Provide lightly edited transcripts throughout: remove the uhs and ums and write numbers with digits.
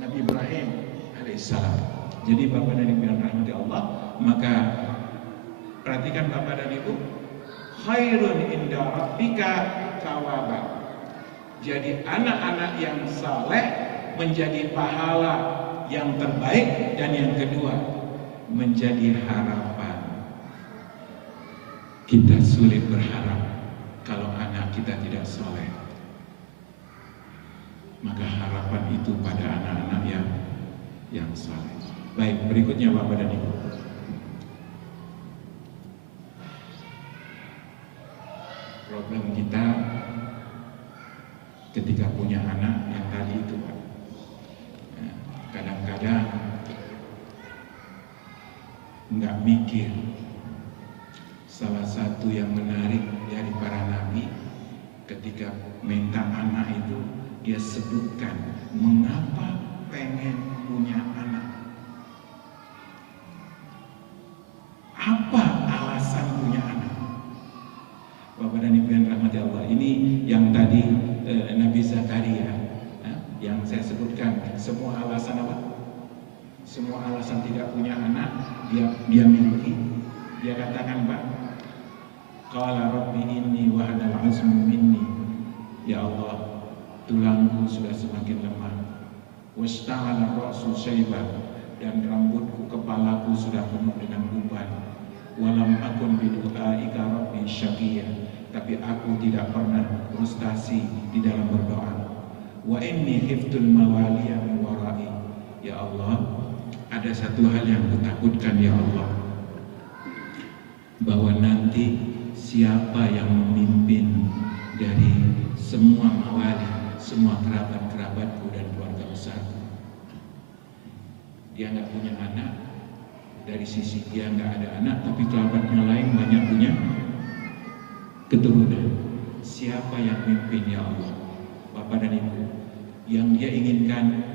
Nabi Ibrahim alaihissalam. Jadi Bapak dan Ibu yang dirahmati Allah, maka perhatikan Bapak dan Ibu, khairun inda rabbika thawaba. Jadi anak-anak yang saleh menjadi pahala yang terbaik, dan yang kedua menjadi harapan. Kita sulit berharap kalau anak kita tidak saleh. Maka harapan itu pada anak-anak yang saleh. Baik, berikutnya Bapak dan Ibu. Problem kita ketika punya anak yang tadi itu, Pak. Kadang-kadang nggak mikir. Salah satu yang menarik dari para nabi ketika minta anak itu, dia sebutkan mengapa pengen punya anak. Apa alasan punya anak? Bapak dan Ibu yang dirahmati Allah, ini yang tadi Nabi Zakaria yang saya sebutkan, semua alasan apa? Semua alasan tidak punya anak dia miliki. Dia katakan, Pak, qala rabbi inni wahadal azmu minni. Ya Allah, tulangku sudah semakin lemah. Wasta'ala ra'su syaiban, dan rambutku, kepalaku sudah penuh dengan uban. Walam akun bidu'aika rabbi syaqiyya, tapi aku tidak pernah frustasi di dalam berdoa. Wa inni khiftul mawaliya min wara'i. Ya Allah, ada satu hal yang kutakutkan ya Allah, bahwa nanti siapa yang memimpin dari semua mawali, semua kerabat-kerabatku dan keluarga besarku. Dia nggak punya anak, dari sisi dia nggak ada anak, tapi kerabatnya lain banyak punya keturunan. Siapa yang memimpin ya Allah? Bapak dan Ibu, yang dia inginkan,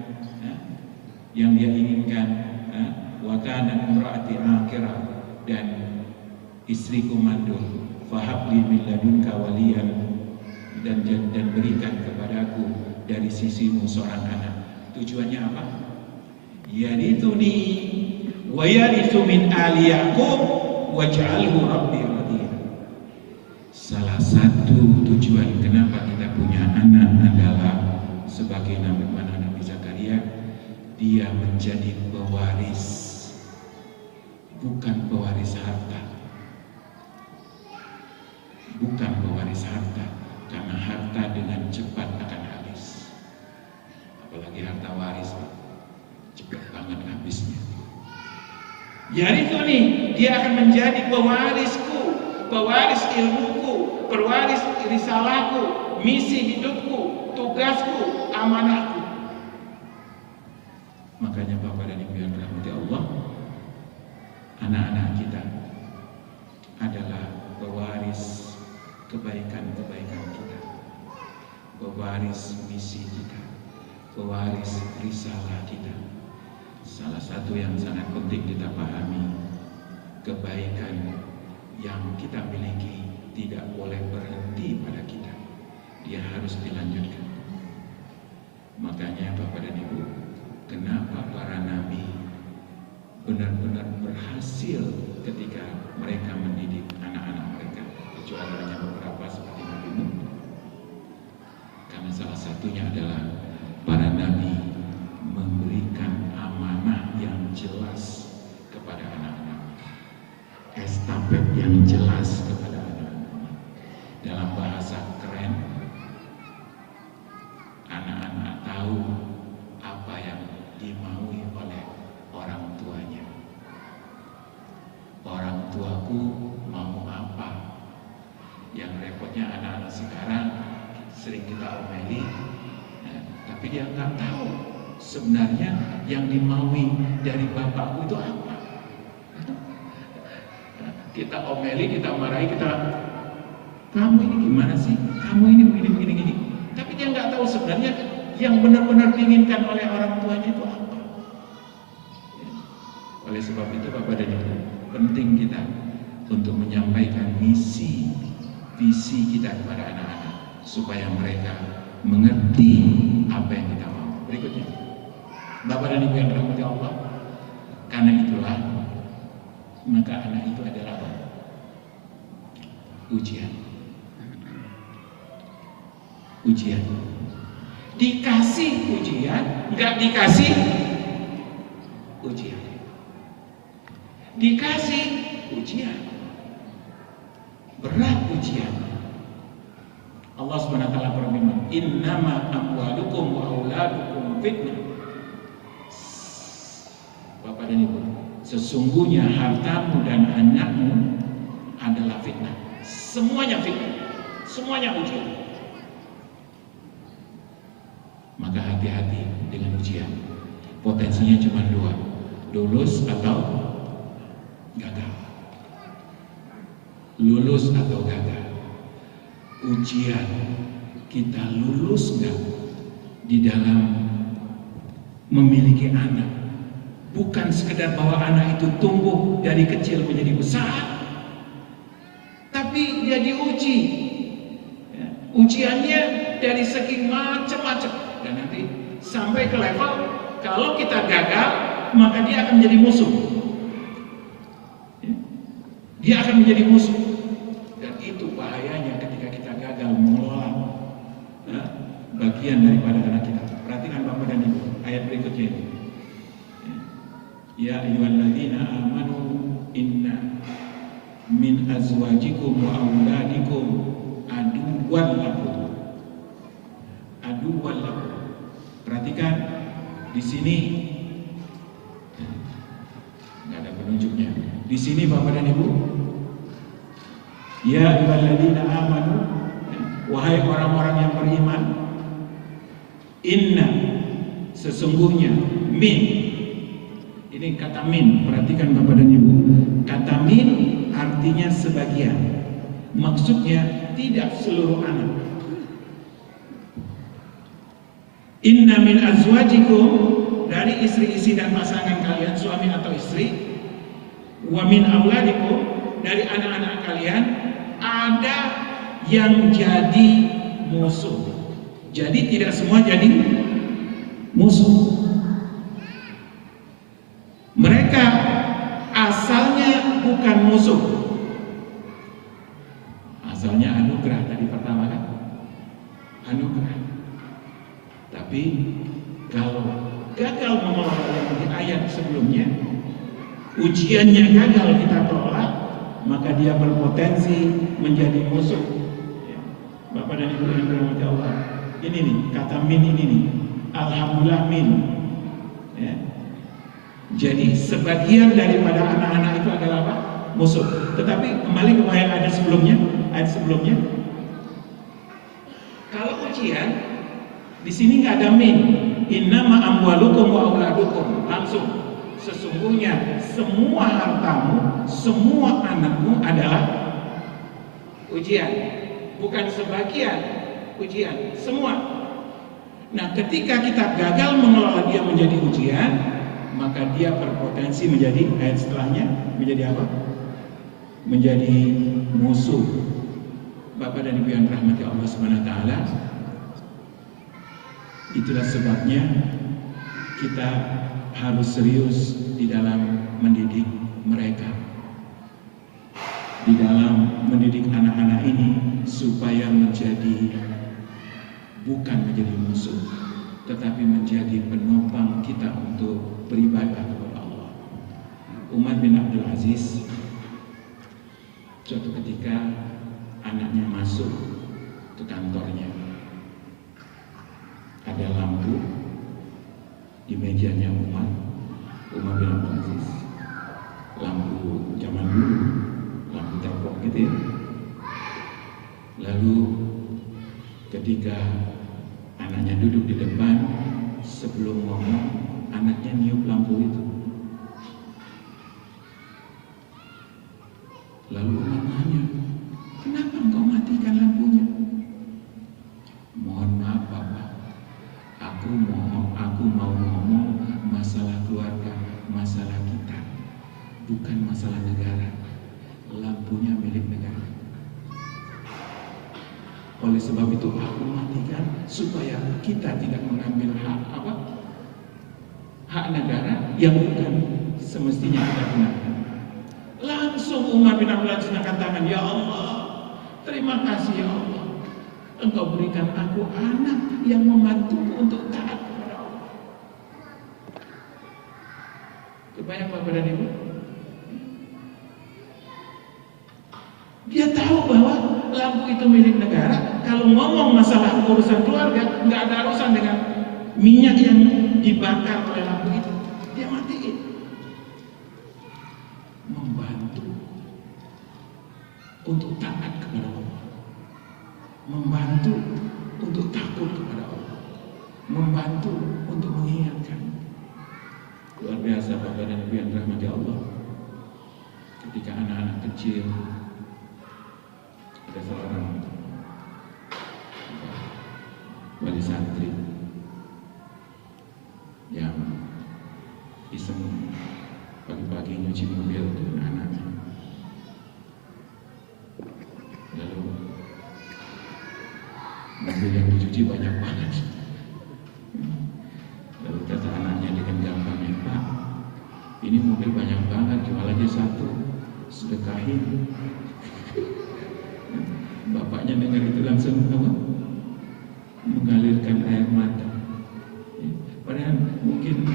wa kana imraati aqirah, dan istriku mandul, fahabli min ladunka waliyan, dan berikan kepadaku dari sisimu seorang anak. Tujuannya apa? Yarithuni wa yarithu min ali Yaqub waj'alhu rabbi radiya. Salah satu tujuan kenapa kita punya anak adalah sebagai Nabi Zakaria, dia menjadi pewaris, bukan pewaris harta. Bukan pewaris harta, karena harta dengan cepat akan habis. Apalagi harta waris, cepat banget habisnya. Yarithuni, dia akan menjadi pewarisku, pewaris ilmuku, pewaris risalahku, misi hidupku, tugasku, amanahku. Makanya Bapak dan Ibu yang dirahmati Allah, anak-anak kita adalah pewaris kebaikan-kebaikan kita, pewaris misi kita, pewaris risalah kita. Salah satu yang sangat penting kita pahami, kebaikan yang kita miliki tidak boleh berhenti pada kita, dia harus dilanjutkan. Makanya Bapak dan Ibu, kenapa para nabi benar-benar berhasil ketika mereka mendidik anak-anak mereka, kecuali hanya beberapa seperti Nabi Nuh? Karena salah satunya adalah para nabi memberikan amanah yang jelas kepada anak-anak, estafet yang jelas kepada anak-anak. Dalam bahasa keren, anak-anak tahu apa yang dimaui oleh orang tuanya. Orang tuaku mau apa? Yang repotnya anak-anak sekarang sering kita omeli, tapi dia nggak tahu sebenarnya yang dimaui dari bapakku itu apa. Kita omeli, kita marahi, kamu ini gimana sih? Kamu ini begini. Tapi dia nggak tahu sebenarnya yang benar-benar diinginkan oleh orang tuanya itu apa. Oleh sebab itu Bapak dan Ibu, penting kita untuk menyampaikan misi, visi kita kepada anak-anak, supaya mereka mengerti apa yang kita mau. Berikutnya, Bapak dan Ibu yang dirahmati Allah, karena itulah maka anak itu adalah apa? Ujian. Ujian. Dikasih ujian, nggak dikasih ujian. Dikasih ujian, berat ujian. Allah Subhanahu wa taala berfirman, "Innama amwalukum wa auladukum fitnah." Bapak dan Ibu, sesungguhnya hartamu dan anakmu adalah fitnah. Semuanya fitnah, semuanya ujian. Maka hati-hati dengan ujian. Potensinya cuma dua, lulus atau gagal. Lulus atau gagal. Ujian, kita lulus nggak di dalam memiliki anak. Bukan sekedar bahwa anak itu tumbuh dari kecil menjadi besar, tapi dia diuji. Ya, ujiannya dari segi macam-macam, dan nanti sampai ke level kalau kita gagal, maka dia akan menjadi musuh. Ya, dia akan menjadi musuh, dan itu bahayanya ketika kita gagal mengelola bagian daripada anak kita. Perhatikan Bapak dan Ibu, ayat berikutnya ini. Ya ayyuhalladzina amanu inna min azwajikum wa auladikum aduwwan lakum. Aduwwan lakum. Perhatikan di sini nggak ada penunjuknya. Di sini Bapak dan Ibu, ya ayyuhalladzina amanu, wahai orang-orang yang beriman, inna, sesungguhnya, min, ini kata min, perhatikan Bapak dan Ibu. Kata min artinya sebagian. Maksudnya tidak seluruh anak. Inna min azwajikum, dari istri-istri dan pasangan kalian, suami atau istri. Wa min auladikum, dari anak-anak kalian, ada yang jadi musuh. Jadi tidak semua jadi musuh. Mereka asalnya bukan musuh, asalnya anugerah. Tadi pertama kan anugerah. Tapi kalau gagal mengelola yang di ayat sebelumnya, ujiannya gagal kita kelola, maka dia berpotensi menjadi musuh. Bapak dan Ibu yang dirahmati Allah, ini nih kata min ini nih, alhamdulillah min. Ya. Jadi sebagian daripada anak-anak itu adalah apa? Musuh. Tetapi kembali ke ayat sebelumnya, kalau ujian di sini nggak ada min. Innama amwalukum wa auladukum, langsung. Sesungguhnya semua hartamu, semua anakmu adalah ujian. Bukan sebagian ujian, semua. Nah, ketika kita gagal mengelola dia menjadi ujian, maka dia berpotensi menjadi, ayat setelahnya menjadi apa? Menjadi musuh. Bapak dan Ibu yang dirahmati Allah Subhanahu wa taala, itulah sebabnya kita harus serius di dalam mendidik mereka, di dalam mendidik anak-anak ini supaya menjadi, bukan menjadi musuh, tetapi menjadi penopang kita untuk beribadah kepada Allah. Umar bin Abdul Aziz, suatu ketika anaknya masuk ke kantornya, ada lampu di mejanya Umar bin Abdul Aziz, lampu zaman dulu, lampu teplok gitu ya. Lalu ketika anaknya duduk di depan, sebelum ngomong, anaknya niup lampu itu. Lalu Umar nanya, kenapa engkau matikan lampunya? Mohon maaf Bapak, aku mau ngomong masalah keluarga, masalah kita, bukan masalah negara. Lampunya milik negara. Oleh sebab itu aku matikan supaya kita tidak mengambil hak negara yang bukan semestinya kita gunakan. Langsung Umar bin Abdul Aziz angkat tangan, ya Allah, terima kasih ya Allah, Engkau berikan aku anak yang membantuku untuk taat kepada Allah. Kebayang Bapak dan Ibu? Dia tahu bahwa lampu itu milik negara. Kalau ngomong masalah urusan keluarga, nggak ada urusan dengan minyak yang dibakar oleh lampu itu. Dia matiin. Membantu untuk taat kepada Allah, membantu untuk takut kepada Allah, membantu untuk mengingatkan. Luar biasa Bapak dan Ibu yang dirahmati Allah. Ketika anak-anak kecil, ada seorang wali santri yang iseng pagi-pagi nyuci mobil dengan anaknya. Lalu mobil yang dicuci banyak banget. Lalu kata anaknya dengan gampangnya, Pak, ini mobil banyak banget, jual aja satu, sedekahin. Bapaknya dengar itu langsung mengalirkan air mata. Padahal mungkin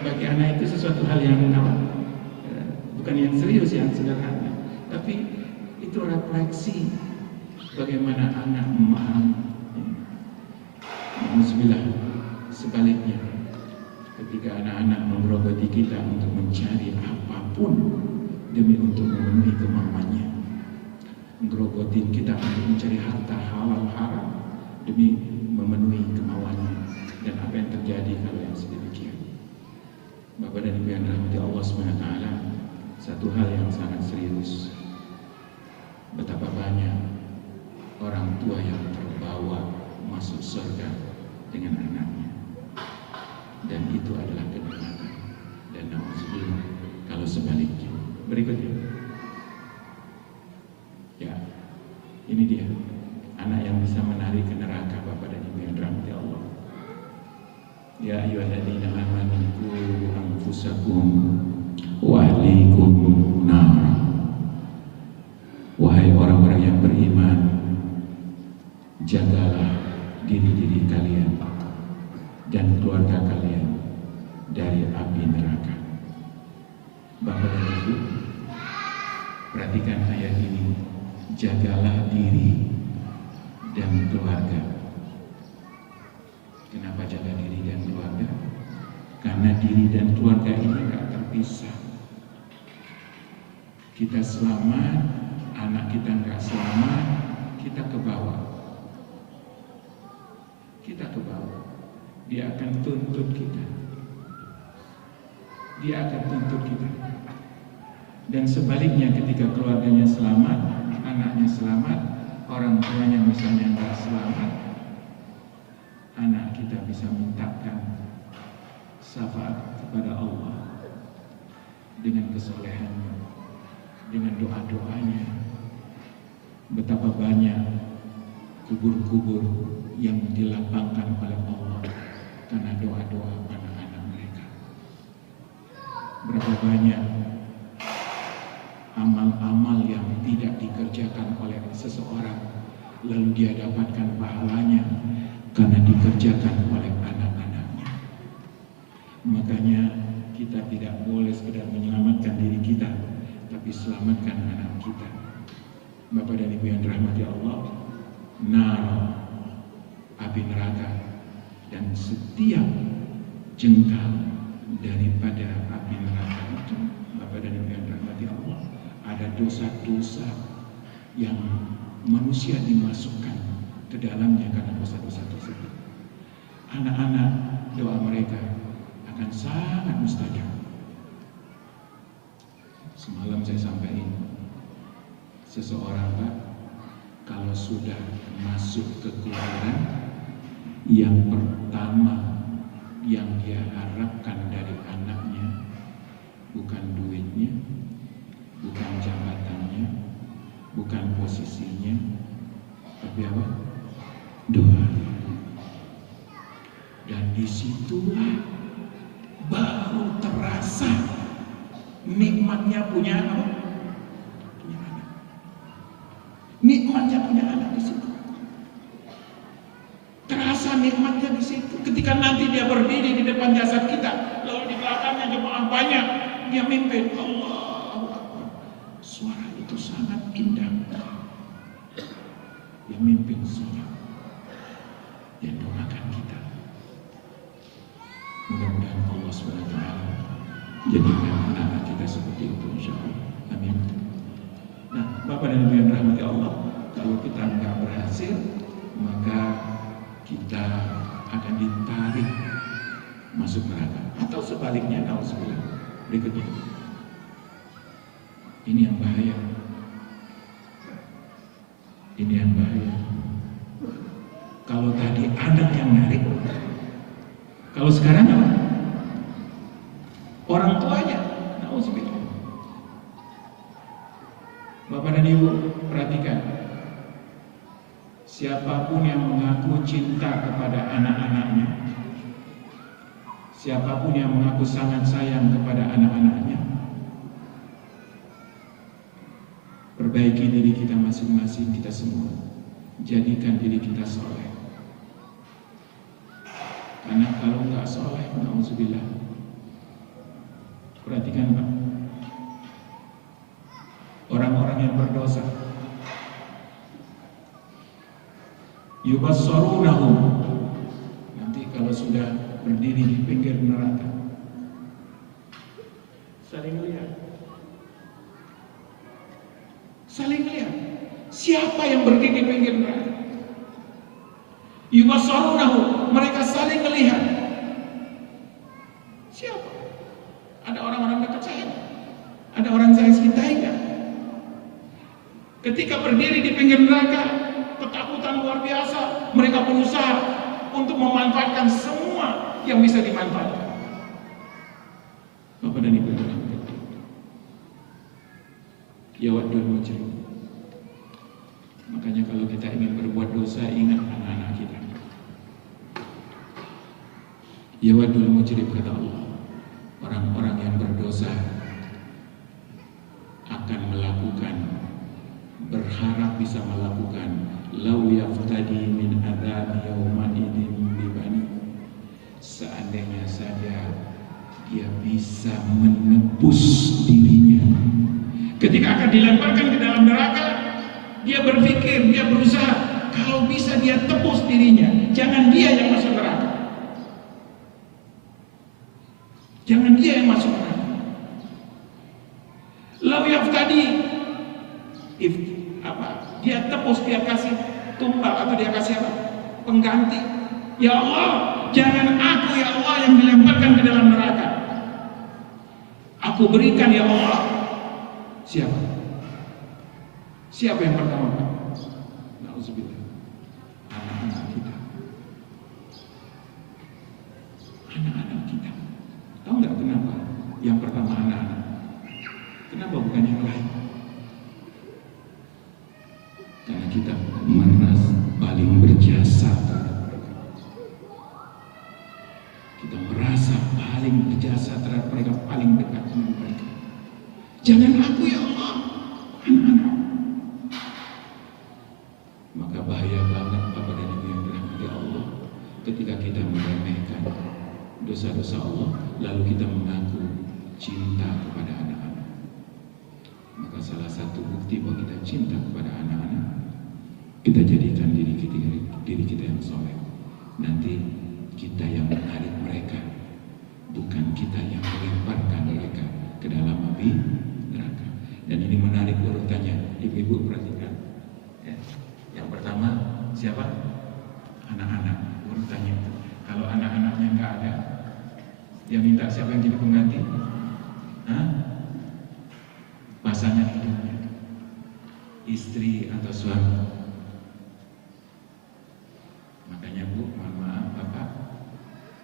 bagi anak itu sesuatu hal yang bukan yang serius, yang sederhana, tapi itu refleksi bagaimana anak memahami. Alhamdulillah, sebaliknya, ketika anak-anak menggerogoti kita untuk mencari apapun demi untuk memenuhi kemauannya, menggerogotin kita untuk mencari harta halal haram demi memenuhi kemauannya. Dan apa yang terjadi kalau yang sedemikian? Bapak dan Ibu yang dirahmati Allah SWT, satu hal yang sangat serius, betapa banyak orang tua yang terbawa masuk surga dengan anaknya, dan itu adalah kenikmatan. Dan na'udzubillah kalau sebaliknya. Berikutnya, ya, ini dia anak yang bisa menarik ke neraka Bapak dan Ibu yang dirahmati Allah. Ya ayyuhalladzina amanu qu anfusakum wa ahlikum nar. Wahai orang-orang yang beriman, jagalah diri-diri kalian dan keluarga kalian dari api neraka. Bapak dan Ibu, perhatikan ayat ini. Jagalah diri dan keluarga. Kenapa jaga diri dan keluarga? Karena diri dan keluarga ini gak terpisah. Kita selamat, anak kita gak selamat, kita ke bawah. Kita ke bawah. Dia akan tuntut kita. Dia akan tuntut kita. Dan sebaliknya, ketika keluarganya selamat, anaknya selamat, orang tuanya misalnya nggak selamat, anak kita bisa mintakan syafaat kepada Allah dengan kesolehannya, dengan doa-doanya. Betapa banyak kubur-kubur yang dilapangkan oleh Allah karena doa-doa anak-anak mereka. Berapa banyak amal-amal yang tidak dikerjakan oleh seseorang lalu dia dapatkan pahalanya karena dikerjakan oleh anak-anaknya. Makanya kita tidak boleh sekedar menyelamatkan diri kita, tapi selamatkan anak kita. Bapak dan Ibu yang dirahmati Allah, api neraka, dan setiap jengkal daripada api neraka itu, Bapak dan Ibu yang dirahmati Allah, ada dosa-dosa yang manusia dimasukkan ke dalamnya karena dosa-dosa tersebut. Anak-anak, doa mereka akan sangat mustajab. Semalam saya sampaikan, seseorang Pak, kalau sudah masuk ke kuburan, yang pertama yang dia harapkan dari anaknya bukan duitnya, bukan jabatannya, bukan posisinya, Tapi apa? Doa. Dan disitulah baru terasa nikmatnya punya apa? Punya anak. Nikmatnya punya anak di situ. Terasa nikmatnya di situ. Ketika nanti dia berdiri di depan jasad kita, lalu di belakangnya jemaah banyak, dia mimpin Allahu Akbar. Suara itu sangat indah. Dia mimpin sholat. Dia doakan kita. Mudah-mudahan Allah SWT jadikan anak kita seperti itu, insyaallah. Amin. Nah, Bapak dan Ibu yang dirahmati Allah, kalau kita nggak berhasil, maka kita akan ditarik masuk neraka. Atau sebaliknya, nauzubillah. Berikutnya, ini yang bahaya. Ini yang bahaya. Kalau tadi anak yang narik, kalau sekarang apa? Orang tuanya. Nauzubillah. Bapak dan Ibu, perhatikan. Siapapun yang mengaku cinta kepada anak-anaknya, siapapun yang mengaku sangat sayang kepada anak-anaknya, perbaiki diri kita masing-masing, kita semua. Jadikan diri kita soleh. Karena kalau nggak soleh, nauzubillah. Perhatikan Pak, orang-orang yang berdosa, yubassarunahum, nanti kalau sudah berdiri di pinggir neraka, saling lihat. Saling lihat. Siapa yang berdiri di pinggir neraka? Yubassarunahum, mereka saling melihat. Siapa? Ada orang-orang dekat saya? Ada orang saya cintai enggak? Ketika berdiri di pinggir neraka, ketakutan luar biasa. Mereka berusaha untuk memanfaatkan semua yang bisa dimanfaatkan. Bapak dan Ibu dalam hati, yawadul mujrim. Makanya kalau kita ingin berbuat dosa, ingat anak-anak kita. Yawadul mujrim, kata Allah, orang-orang yang berdosa akan melakukan, berharap bisa melakukan, lau yaftadi min adzab yauma idzin bibani, seandainya saja dia bisa menebus dirinya ketika akan dilemparkan ke dalam neraka. Dia berpikir, dia berusaha, kalau bisa dia tebus dirinya, jangan dia yang masuk neraka, jangan dia yang masuk neraka. Lau yaftadi, dia tebus, dia kasih tumbal atau dia kasih apa? Pengganti. Ya Allah, jangan aku ya Allah yang dilemparkan ke dalam neraka. Aku berikan ya Allah. Siapa? Siapa yang pertama? Nauzubillah. Anak-anak kita. Anak-anak kita. Tahu nggak kenapa? Yang pertama anak-anak. Kenapa bukan yang lain? Karena kita merasa paling berjasa terhadap mereka. Kita merasa paling berjasa terhadap mereka, paling dekat dengan mereka. Jangan aku ya Allah, anak-anak. Maka bahaya banget Bapak dan Ibu yang dirahmati Allah, ketika kita meremehkan dosa-dosa Allah, lalu kita mengaku cinta kepada anak-anak. Maka salah satu bukti bahwa kita cinta kepada anak-anak, kita jadikan diri kita yang soleh. Nanti kita yang menarik mereka, bukan kita yang melemparkan mereka ke dalam api neraka. Dan ini menarik urutannya, ibu-ibu perhatikan. Ya. Yang pertama siapa? Anak-anak, urutannya. Kalau anak-anaknya nggak ada, dia minta siapa yang jadi pengganti? Hah? Pasangan hidupnya, istri atau suami. Makanya Bu, mohon maaf Bapak,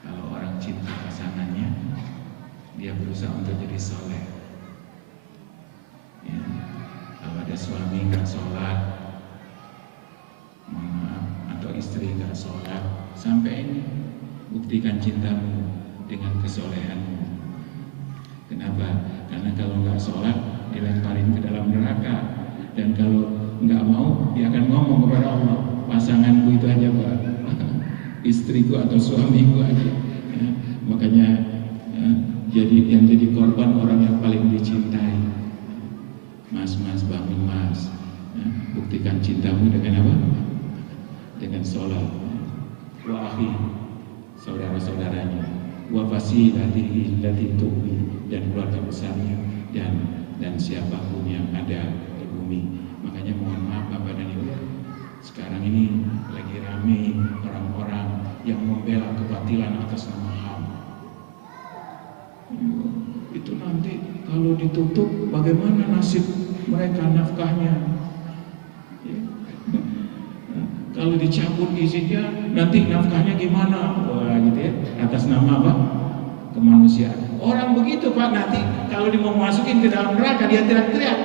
kalau orang cinta pasangannya, dia berusaha untuk jadi soleh. Ya. Kalau ada suami nggak sholat, istri nggak sholat, sampai ini buktikan cintamu dengan kesolehanmu. Kenapa? Karena kalau nggak sholat dilemparin ke dalam neraka, dan kalau nggak mau dia akan ngomong kepada Allah, pasanganku itu aja Pak, istriku atau suamiku aja. Ya, makanya jadi korban orang yang paling dicintai. Mas, bangun mas, ya, buktikan cintamu dengan apa? Dengan sholat. Wa akhi, saudara-saudaranya, wa fasilatihi allati tuwi, dan keluarga besarnya, dan siapapun yang ada di bumi. Makanya mohon maaf Bapak dan Ibu, sekarang ini lagi rame orang-orang yang membela kebatilan atas nama HAM. Itu nanti kalau ditutup bagaimana nasib mereka, nafkahnya? Ya. Kalau dicabut izinnya nanti nafkahnya gimana? Wah gitu ya, atas nama apa? Kemanusiaan. Orang begitu Pak, nanti kalau dia mau masukin ke dalam neraka dia teriak-teriak,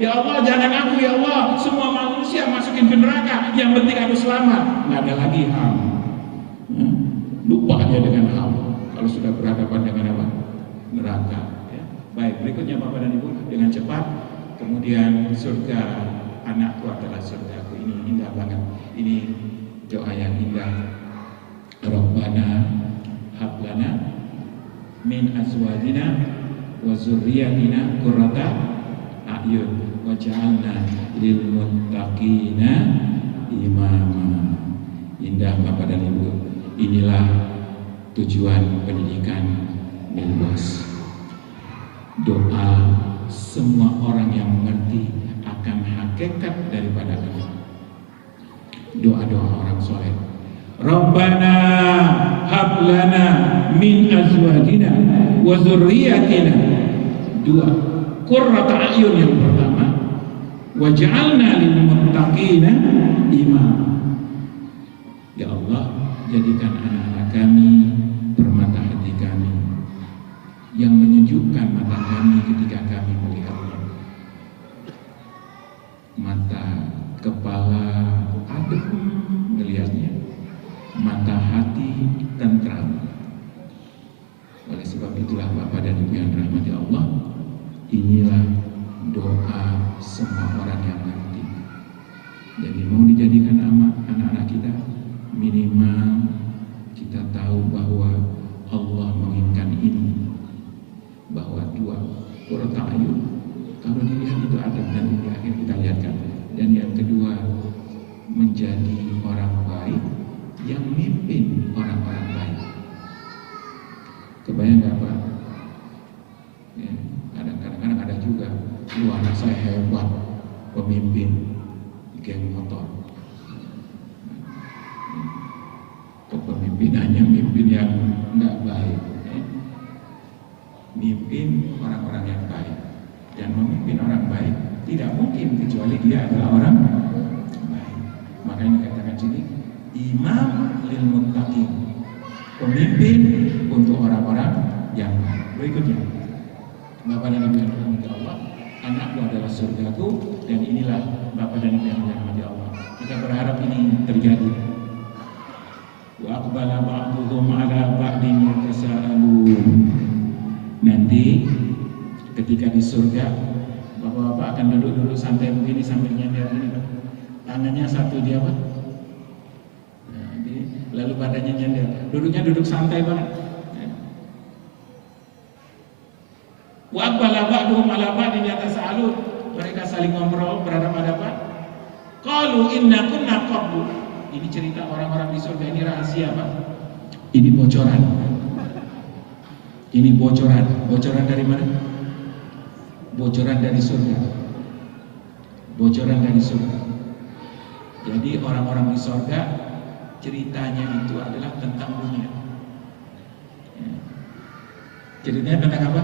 ya Allah jangan aku ya Allah, semua manusia masukin ke neraka, yang penting aku selamat. Nggak ada lagi HAM. Lupa dia dengan HAM kalau sudah berhadapan dengan apa? Neraka. Ya. Baik, berikutnya Bapak dan Ibu, dengan cepat. Kemudian surga anakku adalah surgaku. Ini indah banget. Ini doa yang indah. Rabbana hablana min azwajina wa zurriyatina qurrata a'yun waj'alna lil muttaqina imama. Indah Bapak dan Ibu. Inilah tujuan pendidikan Milbos. Doa semua orang yang mengerti akan hakikat daripada Allah. Doa-doa orang soleh. Rabbana hablana min azwajina wa zurriyatina. Dua, qurrata a'yun yang pertama, waj'alna lil muttaqina imama. Ya Allah, jadikan anak-anak kami permata hati kami, yang menyejukkan mata kami ketika kami melihatnya. Mata kepala adem melihatnya, mata hati tentram. Oleh sebab itulah Bapak dan Ibu yang dirahmati Allah, inilah doa semua orang yang ngerti. Jadi mau dijadikan anak-anak kita, minimal kita tahu bahwa Allah menginginkan ini, bahwa dua qurrata a'yun, kalau dilihat itu ada, nanti di akhir kita lihatkan. Dan yang kedua, menjadi orang baik yang mimpin orang-orang baik. Kebayang nggak Pak? Ya, kadang-kadang ada juga, anak saya hebat, pemimpin geng motor. Kepemimpinannya mimpin yang nggak baik. Mimpin orang-orang yang baik, dan memimpin orang baik tidak mungkin kecuali dia adalah orang baik. Makanya dikatakan sini imam lil muttaqin, pemimpin untuk orang-orang yang baik. Berikutnya, Bapak dan Ibu yang dirahmati Allah, anakku adalah surgaku, dan inilah Bapak dan Ibu yang dirahmati Allah. Kita berharap ini terjadi. Wa aqbala ba'duhum ala ba'din yatasaalun. Nanti ketika di surga, bapak-bapak akan duduk-duduk santai begini sambil nyender ini Pak. Tangannya satu dia Pak, lalu badannya nyender. Duduknya duduk santai banget. Wa aqbala ba'duhum ala ba'din yatasaalun. Mereka saling ngobrol berhadapan-hadapan. Qalu inna kunna qablu. Ini cerita orang-orang di surga, ini rahasia Pak. Ini bocoran. Ini bocoran. Bocoran dari mana? Bocoran dari surga. Bocoran dari surga. Jadi orang-orang di surga ceritanya itu adalah tentang dunia. Ya. Ceritanya tentang apa?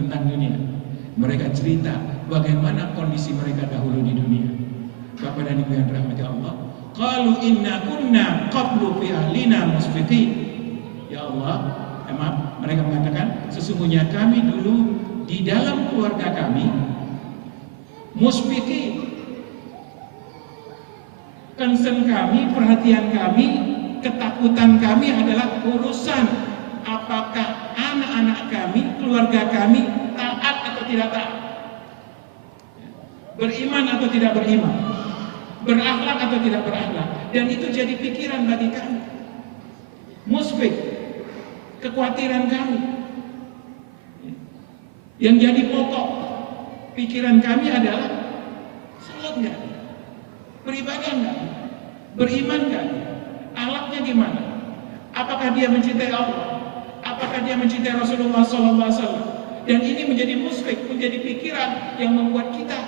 Tentang dunia. Mereka cerita bagaimana kondisi mereka dahulu di dunia. Bapak dan Ibu yang dirahmati Allah, qalu inna kunna qablu fi ahlina musfiqin. Ya Allah, maaf, mereka mengatakan sesungguhnya kami dulu di dalam keluarga kami musfiqin, Concern kami, perhatian kami, ketakutan kami adalah urusan apakah anak-anak kami, keluarga kami taat atau tidak taat, beriman atau tidak beriman, berakhlak atau tidak berakhlak. Dan itu jadi pikiran bagi kami, musfik, kekhawatiran kami. Yang jadi pokok pikiran kami adalah salat nggak? Beribadah nggak? Beriman nggak? Akhlaknya gimana? Apakah dia mencintai Allah? Apakah dia mencintai Rasulullah SAW? Dan ini menjadi musfik, menjadi pikiran yang membuat kita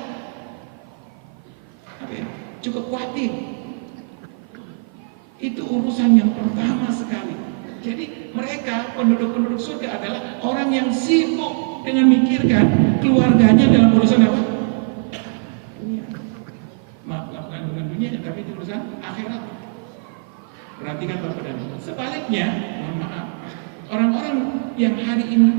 cukup khawatir. Itu urusan yang pertama sekali. Jadi mereka penduduk-penduduk surga adalah orang yang sibuk dengan memikirkan keluarganya dalam urusan apa? Bukan dunia, tapi itu urusan akhirat. Perhatikan Bapak dan Ibu. Sebaliknya, mohon maaf, orang-orang yang hari ini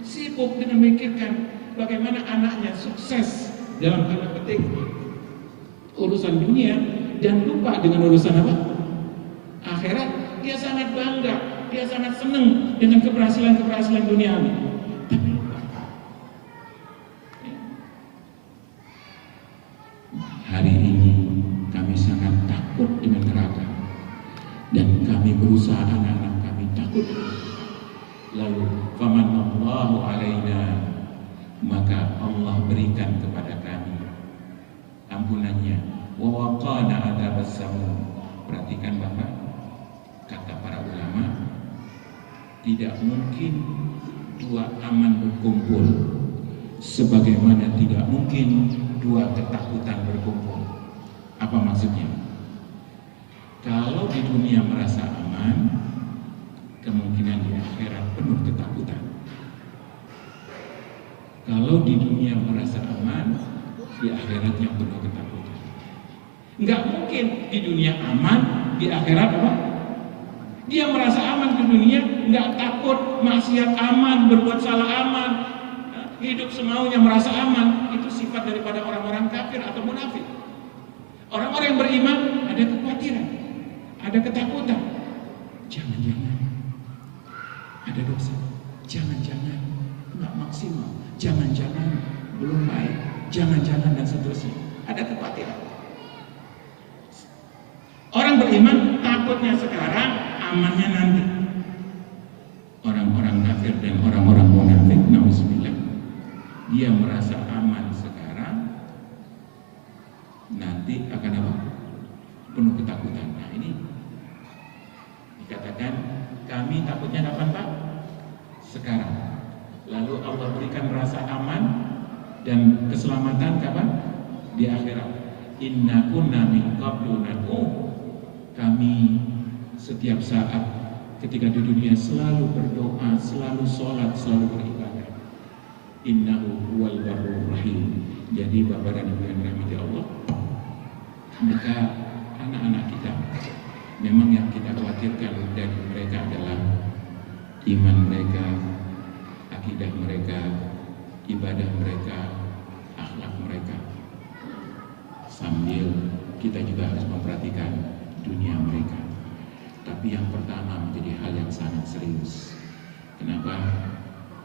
sibuk dengan memikirkan bagaimana anaknya sukses dalam tanda petik urusan dunia dan lupa dengan urusan apa? Akhirat. Dia sangat bangga, dia sangat senang dengan keberhasilan-keberhasilan duniawi. Tapi lupa. Hari ini kami sangat takut dengan neraka, dan kami berusaha anak-anak kami takut. Lalu famanallahu alaina, maka Allah berikan kepada kami ampunannya. Wa waqana adzabas samum. Perhatikan Bapak, kata para ulama, tidak mungkin dua aman berkumpul sebagaimana tidak mungkin dua ketakutan berkumpul. Apa maksudnya? Kalau di dunia merasa aman, kemungkinan di akhirat penuh ketakutan. Kalau di dunia merasa aman, di akhiratnya penuh ketakutan. Enggak mungkin di dunia aman, di akhirat apa? Dia merasa aman di dunia, enggak takut, maksiat aman, berbuat salah aman, hidup semaunya merasa aman. Itu sifat daripada orang-orang kafir atau munafik. Orang-orang yang beriman ada kekhawatiran, ada ketakutan. Jangan-jangan ada dosa, jangan-jangan nggak maksimal, jangan-jangan belum baik, jangan-jangan dan seterusnya. Ada kekhawatiran. Orang beriman takutnya sekarang, amannya nanti. Orang-orang kafir dan orang-orang munafik, nauzubillah, dia merasa aman sekarang, nanti akan apa? Penuh ketakutan. Nah ini dikatakan kami takutnya kapan Pak? Sekarang. Lalu Allah berikan rasa aman dan keselamatan kapan? Di akhirat. Inna kunna min qablu nad'u. Kami setiap saat ketika di dunia selalu berdoa, selalu sholat, selalu beribadah. Innahu huwal barrur rahim. Jadi Bapak dan Ibu yang dirahmati Allah, maka anak-anak kita memang yang kita khawatirkan dari mereka adalah iman mereka, akidah mereka, ibadah mereka, akhlak mereka. Sambil kita juga harus memperhatikan dunia mereka. Tapi yang pertama menjadi hal yang sangat serius. Kenapa?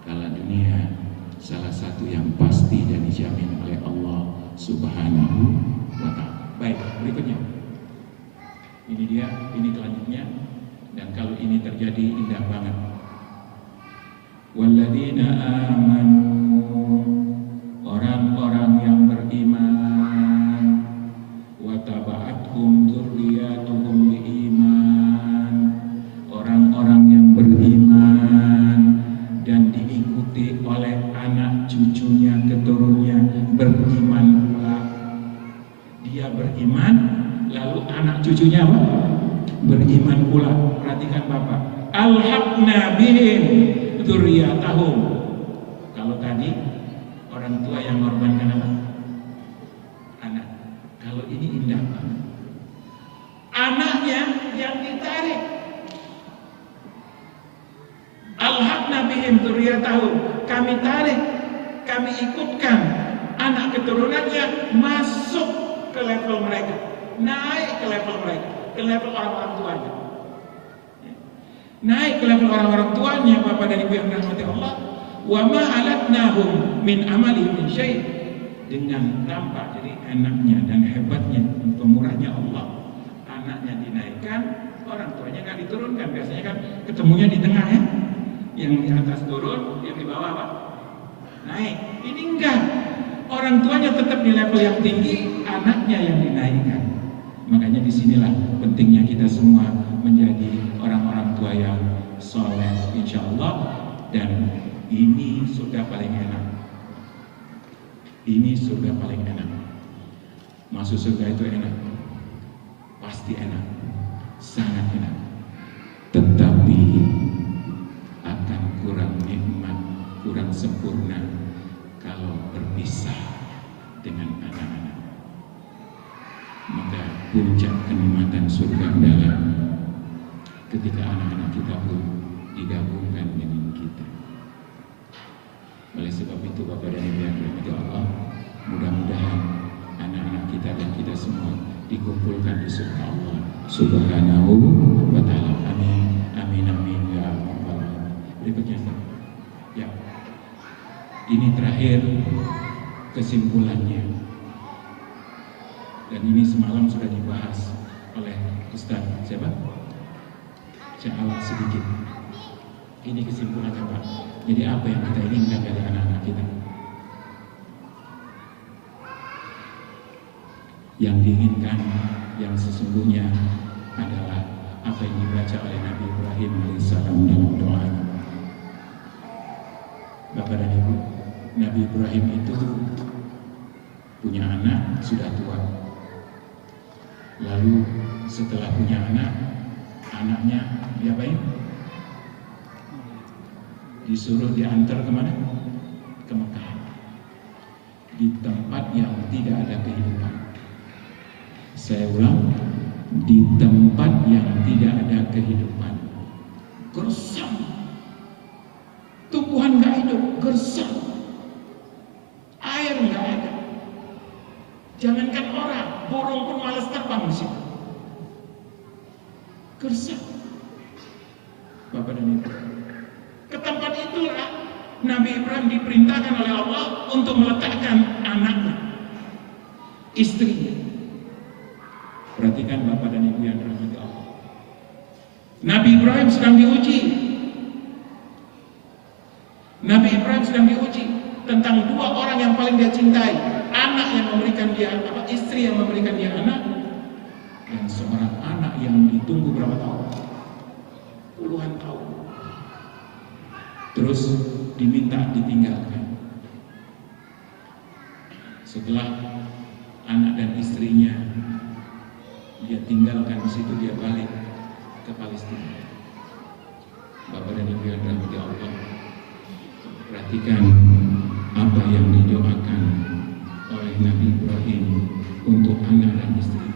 Kalau dunia salah satu yang pasti dan dijamin oleh Allah Subhanahu wa ta'ala. Baik, berikutnya. Ini dia, ini kelanjutnya. Dan kalau ini terjadi indah banget. Walladzina amanu, orang-orang yang beriman, wa taba'athum dzurriyyatuhum biiman, orang-orang yang beriman dan diikuti oleh anak cucunya, keturunannya beriman pula. Dia beriman, lalu anak cucunya apa? Beriman pula. Perhatikan Bapak. Alhaqna bihim dzurriyyatahum. Kalau tadi orang tua yang mengorbankan apa? Anak. Kalau ini indah banget. Anaknya yang ditarik. Alhaqna bihim dzurriyyatahum. Kami tarik, kami ikutkan anak keturunannya masuk ke level mereka. naik ke level mereka, ke level orang-orang tuanya. Naik ke level orang-orang tuanya, Bapak dan Ibu yang dirahmati Allah. Wa ma alatnahum min amalihim min syai', dengan nampak jadi enaknya dan hebatnya pemurahnya Allah. Anaknya dinaikkan, orang tuanya nggak diturunkan. Biasanya kan ketemunya di tengah ya, yang di atas turun, yang di bawah apa? Naik. Ini enggak, orang tuanya tetap di level yang tinggi, anaknya yang dinaikkan. Makanya disinilah pentingnya kita semua menjadi orang-orang tua yang soleh, insya Allah. Dan ini surga paling enak. Ini surga paling enak. Masuk surga itu enak, pasti enak, sangat enak. Tetapi akan kurang nikmat, kurang sempurna kalau berpisah dengan anak-anak. Maka puncak kenikmatan surga adalah ketika anak-anak kita pun digabungkan dengan kita. Oleh sebab itu Bapak dan Ibu yang dirahmati Allah, mudah-mudahan anak-anak kita dan kita semua dikumpulkan di surga Allah Subhanahu wa ta'ala. Amin, amin, amin ya rabbal alamin. Berikutnya ya, ini terakhir kesimpulannya, dan ini semalam sudah dibahas oleh Ustaz siapa? Syahwat sedikit. Ini kesimpulannya Pak. Jadi apa yang kita inginkan dari anak-anak kita? Yang diinginkan, yang sesungguhnya adalah apa yang dibaca oleh Nabi Ibrahim alaihissalam dalam doanya. Bapak dan Ibu, Nabi Ibrahim itu punya anak sudah tua. Lalu setelah punya anak, anaknya diapain? Disuruh diantar kemana? Ke Mekah, di tempat yang tidak ada kehidupan. Saya ulang, di tempat yang tidak ada kehidupan. Gersam, tumbuhan nggak hidup, gersam, air nggak ada. Jangankan orang, burung pun malas terbang di situ. Gersam, Bapak dan Ibu. Ke tempat itulah Nabi Ibrahim diperintahkan oleh Allah untuk meletakkan anaknya, istrinya. Perhatikan Bapak dan Ibu yang dirahmati Allah. Nabi Ibrahim sedang diuji. Nabi Ibrahim sedang diuji tentang dua orang yang paling dia cintai, anak yang memberikan dia istri yang memberikan dia anak, dan seorang anak yang ditunggu berapa tahun? Puluhan tahun. Terus diminta ditinggalkan. Setelah anak dan istrinya dia tinggalkan di situ, dia balik ke Palestina. Bapak dan Ibu yang dirahmati Allah, perhatikan apa yang didoakan oleh Nabi Ibrahim untuk anak dan istri.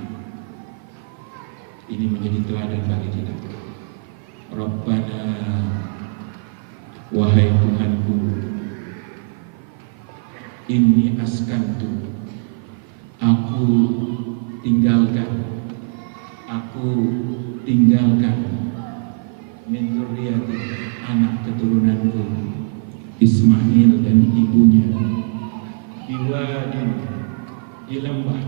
Ini menjadi teladan bagi kita. Rabbana, wahai Tuhanku, inni askantu, aku tinggalkan min dzurriyyati, anak keturunanku Ismail dan ibunya, biwadin, di lembah,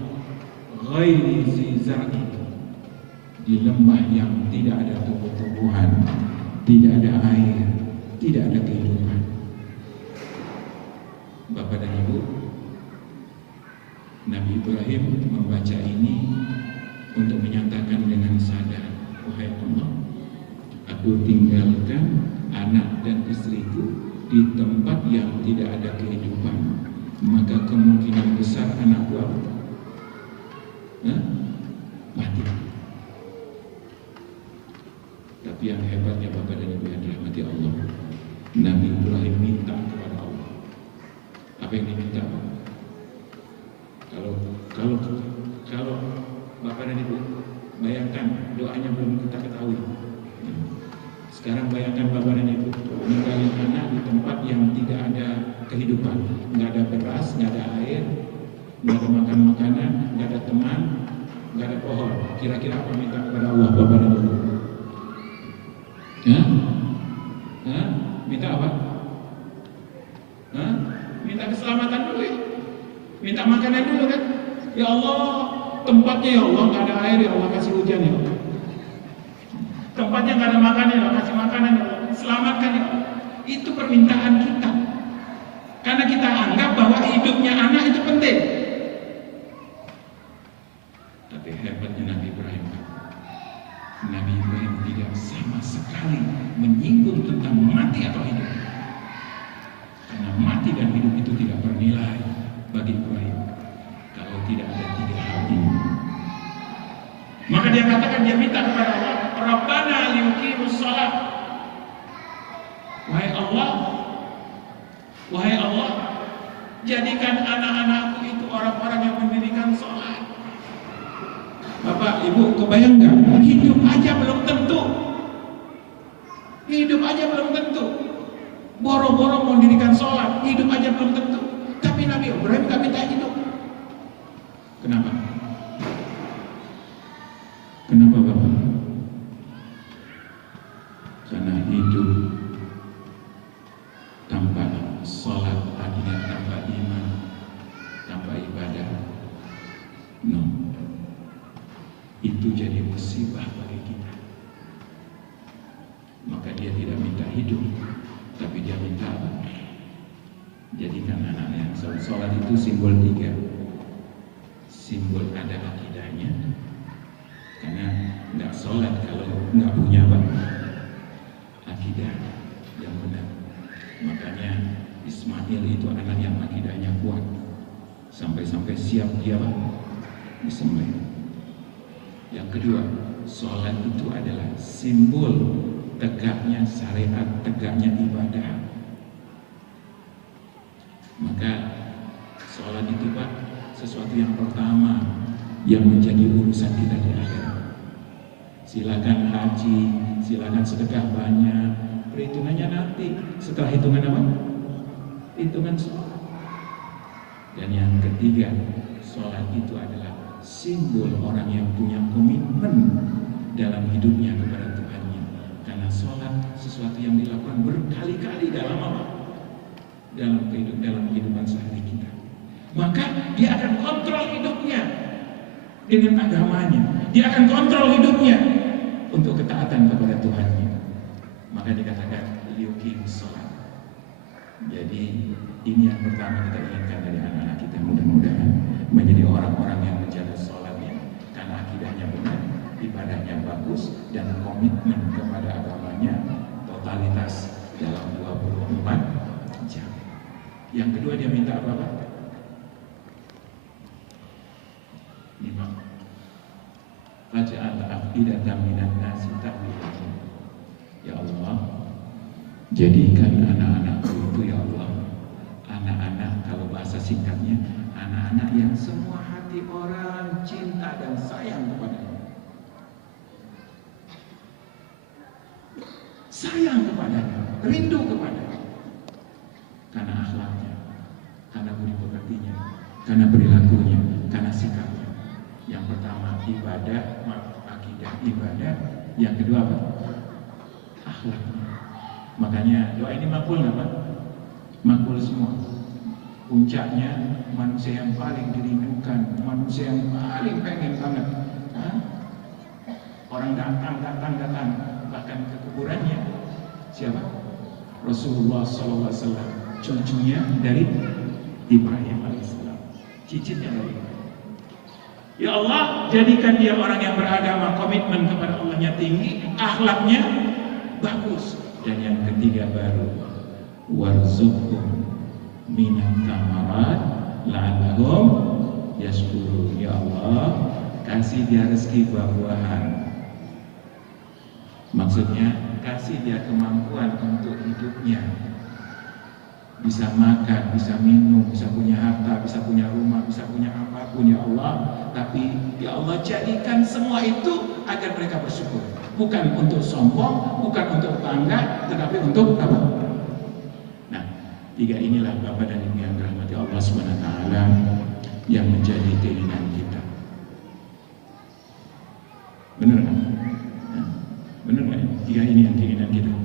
ghairi zi zar'in, di lembah yang tidak ada tumbuh-tumbuhan, tidak ada air, tidak ada kehidupan. Bapak dan Ibu, Nabi Ibrahim membaca ini untuk menyatakan dengan sadar, wahai Allah, aku tinggalkan anak dan istriku di tempat yang tidak ada kehidupan, maka kemungkinan besar anakku mati. Tapi yang hebatnya Bapak dan Ibu yang dirahmati Allah, Nabi Ibrahim minta kepada Allah. Apa yang diminta? Kalau Bapak dan Ibu bayangkan, doanya belum kita ketahui. Sekarang bayangkan Bapak dan Ibu ninggalin anak di tempat yang tidak ada kehidupan, nggak ada beras, nggak ada air, nggak ada makan makanan, nggak ada teman, nggak ada pohon. Kira-kira apa minta kepada Allah, Bapak dan Ibu? Minta apa? Minta keselamatan dulu ya. Minta makanan dulu kan? Ya Allah, tempatnya ya Allah nggak ada air, ya Allah kasih hujan ya Allah. Tempatnya nggak ada makanan, ya Allah kasih makanan ya Allah. Selamatkan ya Allah. Itu permintaan kita. Karena kita anggap bahwa hidupnya anak itu penting. Tapi hebatnya Nabi Ibrahim. Nabi Ibrahim tidak sama sekali menyinggung tentang mati atau hidup. Karena mati dan hidup itu tidak bernilai bagi Ibrahim kalau tidak ada tiga hal ini. Maka dia katakan, dia minta kepada Allah, Rabbana liyuqimus shalah. Wahai Allah, jadikan anak-anakku itu orang-orang yang mendirikan sholat. Bapak, Ibu, kebayang nggak? Hidup aja belum tentu. Hidup aja belum tentu. Boro-boro mau mendirikan sholat, hidup aja belum tentu. Tapi Nabi Ibrahim nggak minta hidup. Kenapa? Kenapa Bapak? Karena hidup tanpa sholat, artinya tanpa iman, tanpa ibadah, no, itu jadi musibah bagi kita. Maka dia tidak minta hidup, tapi dia minta apa? Jadikan anaknya sholat. Itu simbol tiga. Simbol ada akidahnya, karena nggak sholat kalau nggak punya apa? Akidah yang benar. Makanya Ismail itu anak yang akidahnya kuat, sampai-sampai siap dia disembelih. Yang kedua, sholat itu adalah simbol tegaknya syariat, tegaknya ibadah. Maka sholat itu Pak, sesuatu yang pertama yang menjadi urusan kita di akhirat. Silakan haji, silakan sedekah banyak, perhitungannya nanti. Setelah hitungan apa? Hitungan sholat. Dan yang ketiga, sholat itu adalah simbol orang yang punya komitmen dalam hidupnya kepada Tuhannya. Karena sholat sesuatu yang dilakukan berkali-kali dalam apa? Dalam kehidupan sehari kita. Maka dia akan kontrol hidupnya dengan agamanya. Dia akan kontrol hidupnya untuk ketaatan kepada Tuhannya. Maka dikatakan liyuqimus shalah. Jadi ini yang pertama kita inginkan dari anak-anak kita, mudah-mudahan menjadi orang-orang yang menjaga sholatnya karena akidahnya benar, ibadahnya bagus, dan komitmen kepada agamanya totalitas dalam 24 jam. Yang kedua dia minta apa Pak? Lima. Faj'al afidatan minan nasi tahwi. Ya Allah, jadikan anak-anakku itu ya Allah, anak-anak, kalau bahasa singkatnya, anak-anak yang semua hati orang cinta dan sayang kepadanya. Sayang kepadanya, rindu kepadanya. Karena akhlaknya, karena budi pekertinya, karena perilakunya, karena sikapnya. Yang pertama ibadah, akidah ibadah. Yang kedua apa? Akhlaknya. Makanya doa ini makbul nggak Pak? Makbul semua. Puncaknya manusia yang paling dirindukan, manusia yang paling pengen banget. Orang datang, bahkan ke kuburannya. Siapa? Rasulullah SAW, cucunya dari Ibrahim alaihissalam, cicitnya dari Ibrahim. Ya Allah, jadikan dia orang yang beragama, komitmen kepada Allahnya tinggi, akhlaknya bagus. Dan yang ketiga baru, warzuqhum minat tamarat la'allahum yashkurun. Ya Allah, kasih dia rezeki buah-buahan. Maksudnya kasih dia kemampuan untuk hidupnya, bisa makan, bisa minum, bisa punya harta, bisa punya rumah, bisa punya apapun ya Allah. Tapi ya Allah, jadikan semua itu agar mereka bersyukur, bukan untuk sombong, bukan untuk bangga, tetapi untuk apa? Nah, tiga inilah Bapak dan Ibu yang dirahmati Allah SWT yang menjadi keinginan kita. Bener kan? Bener nggak? Tiga ini yang keinginan kita.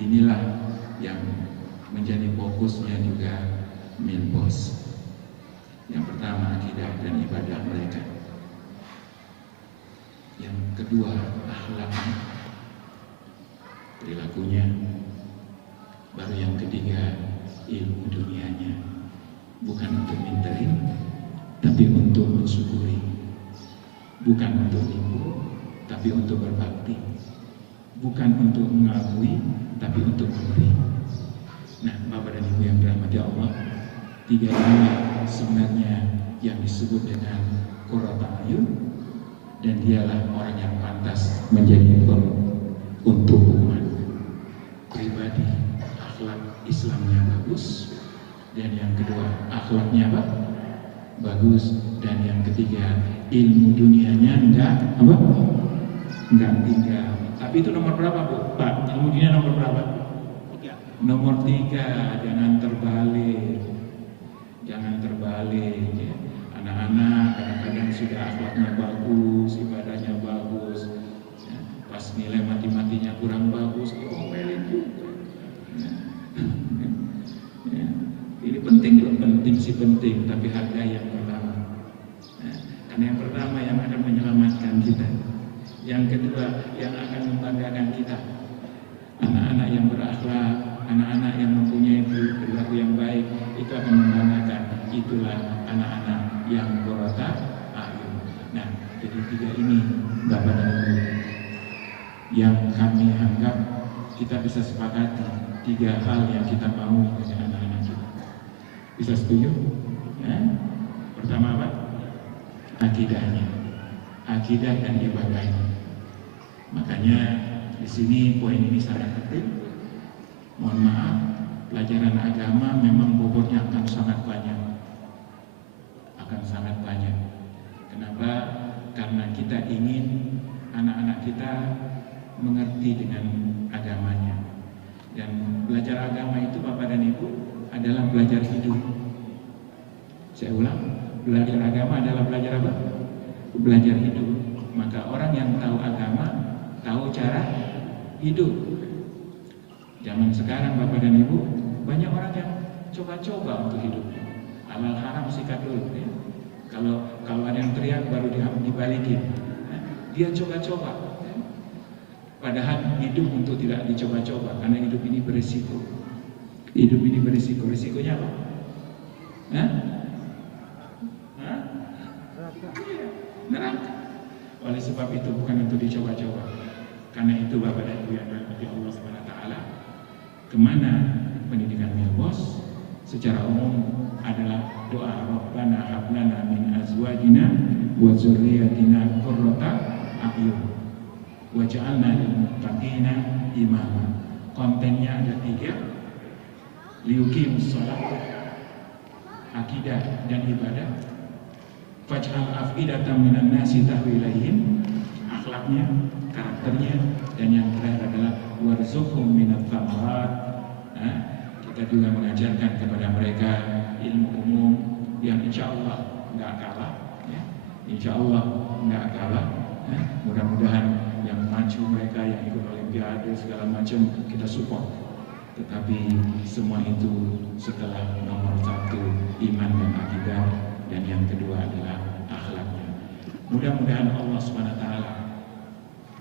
Inilah yang menjadi fokusnya juga Milbos. Yang pertama akidah dan ibadah mereka. Yang kedua akhlak, perilakunya. Baru yang ketiga ilmu dunianya. Bukan untuk minterin, tapi untuk mensyukuri. Bukan untuk nipu, tapi untuk berbakti. Bukan untuk mengakui, tapi untuk memberi. Nah, Bapak dan Ibu yang dirahmati Allah, tiga ini sebenarnya yang disebut dengan qurrata ayun, dan dialah orang yang pantas menjadi imam untuk umat. Pribadi, akhlak Islamnya bagus, dan yang kedua akhlaknya apa? Bagus, dan yang ketiga ilmu dunianya enggak tinggal. Tapi itu nomor berapa, Bu? Pak, ilmu dunia nomor berapa? Nomor 3, jangan terbalik. Jangan terbalik ya. Anak-anak kadang-kadang sudah akhlaknya bagus, ibadahnya bagus ya. Pas nilai mati-matinya kurang bagus, diomelin juga ya. Ini penting loh, penting sih penting, tapi hargai yang pertama ya. Karena yang pertama yang akan menyelamatkan kita, yang kedua yang akan membanggakan kita. Anak-anak yang berakhlak, anak-anak yang mempunyai perilaku yang baik, itu akan membanggakan. Itulah anak-anak yang qurrata ayun. Nah, jadi tiga ini Bapak dan Ibu yang kami anggap kita bisa sepakati, tiga hal yang kita mau dari anak-anak kita. Bisa setuju? Ya? Pertama apa? Akidahnya, akidah dan ibadahnya. Makanya di sini poin ini sangat penting. Mohon maaf, pelajaran agama memang bobotnya akan sangat banyak. Kenapa? Karena kita ingin anak-anak kita mengerti dengan agamanya. Dan belajar agama itu Bapak dan Ibu adalah belajar hidup. Saya ulang, belajar agama adalah belajar apa? Belajar hidup. Maka orang yang tahu agama tahu cara hidup. Zaman sekarang Bapak dan Ibu, banyak orang yang coba-coba untuk hidup. Halal haram sikat dulu ya. Kalau ada yang teriak baru dibalikin ya. Dia coba-coba ya. Padahal hidup untuk tidak dicoba-coba, karena hidup ini berisiko. Hidup ini berisiko. Risikonya apa? Neraka. Oleh sebab itu bukan untuk dicoba-coba. Karena itu Bapak dan Ibu yang dirahmati Allah SWT, kemana pendidikan Milbos secara umum adalah doa Rabbana hablana min azwajina wa dzurriyyatina qurrata a'yun waj'alna lil muttaqina imama. Kontennya ada 3, liyuqimus shalah, akidah dan ibadah, faj'al afidatan minan nasi tahwi ilaihim, akhlaknya, karakternya, dan yang terakhir adalah warzuqhum minat thamarat. Kita juga mengajarkan kepada mereka ilmu umum yang insya Allah nggak kalah ya. Insya Allah nggak kalah ya. Mudah-mudahan yang maju mereka yang ikut olimpiade segala macam kita support, tetapi semua itu setelah nomor 1 iman dan akidah, dan yang kedua adalah akhlaknya. Mudah-mudahan Allah SWT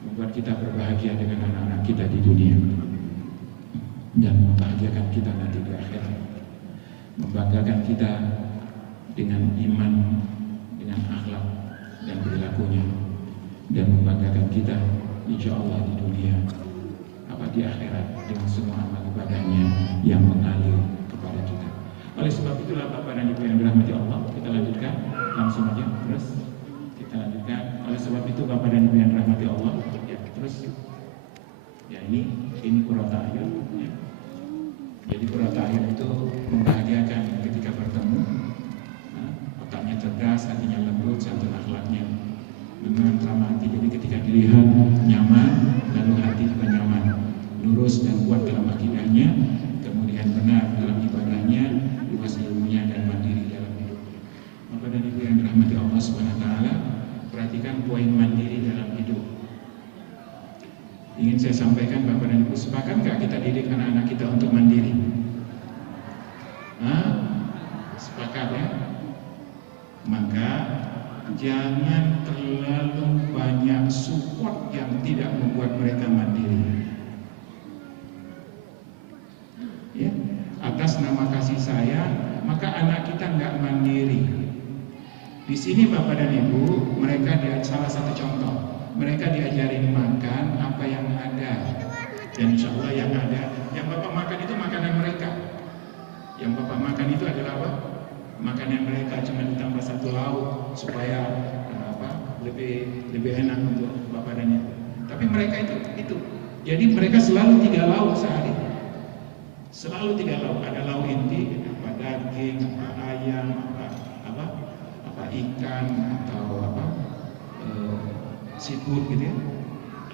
membuat kita berbahagia dengan anak-anak kita di dunia dan membahagiakan kita nanti di akhirat, membanggakan kita dengan iman, dengan akhlak dan perilakunya, dan membanggakan kita insya Allah di dunia di akhirat dengan semua amal ibadahnya yang mengalir kepada kita. Oleh sebab itulah Bapak dan Ibu yang dirahmati Allah, kita lanjutkan langsung aja terus kita lanjutkan. Oleh sebab itu Bapak dan Ibu yang dirahmati Allah, ya terus ya ini qurrata ayun ya. Jadi qurrata ayun itu membahagiakan ketika bertemu. Otaknya cerdas, hatinya lembut, santun akhlaknya dengan ramah hati. Jadi ketika dilihat nyaman, lalu hati juga nyaman, lurus dan kuat dalam akidahnya, kemudian benar dalam ibadahnya, luas ilmunya dan mandiri dalam hidup. Bapak dan Ibu yang dirahmati Allah Subhanahu wa taala, perhatikan poin mandiri mendidik anak-anak kita untuk mandiri? Sepakat ya? Maka jangan terlalu banyak support yang tidak membuat mereka mandiri. Ya, atas nama kasih sayang, maka anak kita nggak mandiri. Di sini Bapak dan Ibu, mereka salah satu contoh, mereka diajarin makan apa yang ada, dan insya Allah yang ada, yang Bapak makan itu makanan mereka. Yang Bapak makan itu adalah apa? Makanan mereka, cuma ditambah satu lauk supaya lebih enak untuk Bapak dan Ibu. Tapi mereka itu. Jadi mereka selalu 3 lauk sehari. Selalu 3 lauk. Ada lauk inti, apa daging, apa ayam, apa ikan atau seafood gitu ya.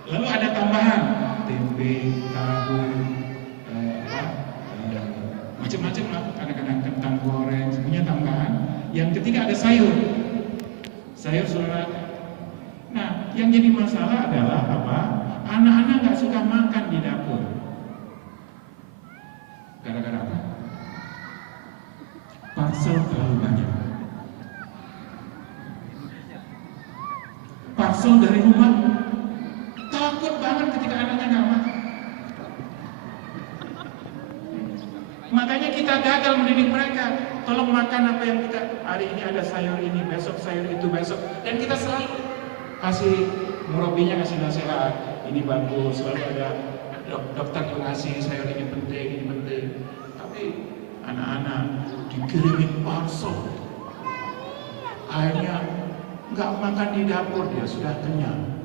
Lalu ada tambahan tempe, tahu, macam-macam lah, kadang-kadang kentang goreng, punya tambahan. Yang ketiga ada sayur saudara. Nah, yang jadi masalah adalah apa? Anak-anak nggak suka makan di dapur. Gara-gara apa? Parcel terlalu banyak. Parcel dari rumah, takut banget ketika anaknya nggak makan. Makanya kita gagal mendidik mereka. Tolong makan apa yang kita, hari ini ada sayur ini, besok sayur itu, besok. Dan kita selalu kasih, murabinya kasih nasihat, ini bagus, selalu ada dokter yang ngasih sayur ini penting. Tapi anak-anak dikirimin parcel, akhirnya nggak makan di dapur, dia sudah kenyang.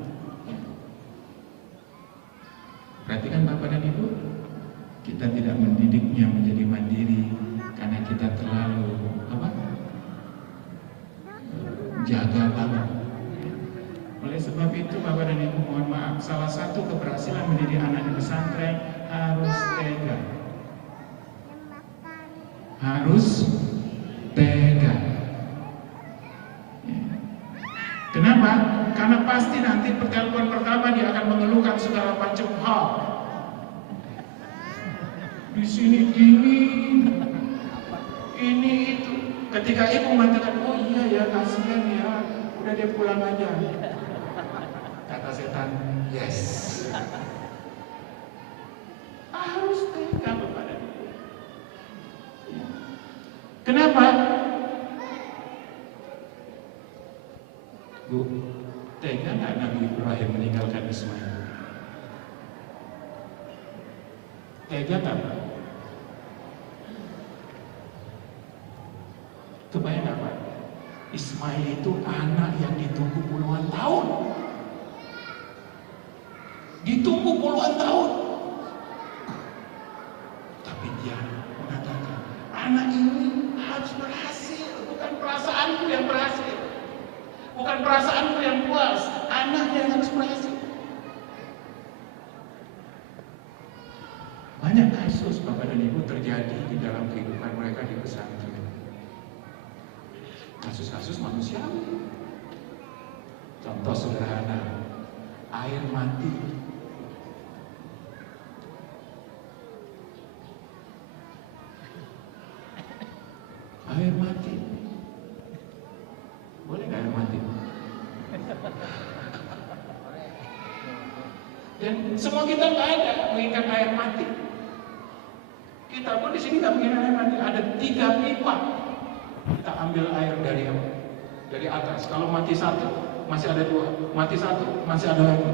Perhatikan Bapak dan Ibu, kita tidak mendidiknya menjadi mandiri karena kita terlalu jaga banget. Oleh sebab itu Bapak dan Ibu, mohon maaf, salah satu keberhasilan mendidik anak di pesantren harus tega. Harus tega. Kenapa? Karena pasti nanti pertemuan pertama dia akan mengeluhkan segala macam hal. Di sini dingin, ini itu. Ketika ibu mengatakan, oh iya ya, kasihan ya, udah dia pulang aja. Kata setan, yes. Harus tega kepada ibu. Kenapa? Bu, tega nggak Nabi Ibrahim meninggalkan Ismail? Tega nggak? Kebayang apa? Ismail itu anak yang ditunggu puluhan tahun. Ditunggu puluhan tahun. Tapi dia mengatakan, anak ini harus berhasil. Bukan perasaanku yang berhasil. Bukan perasaanku yang puas. Anaknya yang harus berhasil. Banyak kasus Bapak dan Ibu terjadi di dalam kehidupan mereka di pesantren. Kasus-kasus manusiawi. Contoh sederhana, air mati. Air mati. Boleh nggak air mati? Dan semua kita nggak ada menginginkan air mati. Kita pun di sini nggak menginginkan air mati. Ada 3 pipa. Kita ambil air dari atas. Kalau mati 1, masih ada 2. Mati 1, masih ada lagi.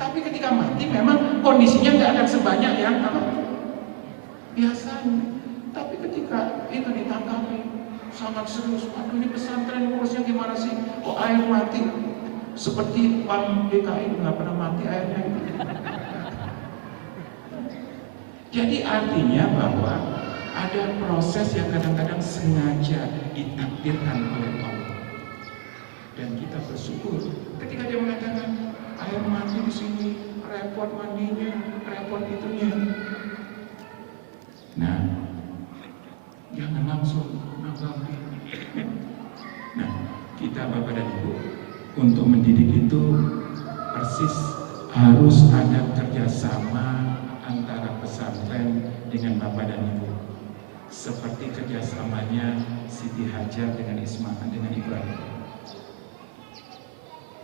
Tapi ketika mati memang kondisinya nggak akan sebanyak yang biasanya. Tapi ketika itu ditangkapi sangat serius. Aduh, ini pesantren ngurusnya gimana sih? Kok air mati? Seperti PAM DKI nggak pernah mati airnya. Jadi artinya bahwa ada proses yang kadang-kadang sengaja ditakdirkan oleh Allah. Dan kita bersyukur ketika dia mengatakan air mati di sini, repot mandinya, repot itunya. Nah, jangan langsung nanggapi. Nah, kita Bapak dan Ibu untuk mendidik itu persis harus ada kerjasama antara pesantren Siti Hajar dengan Ismail dengan Ibrahim.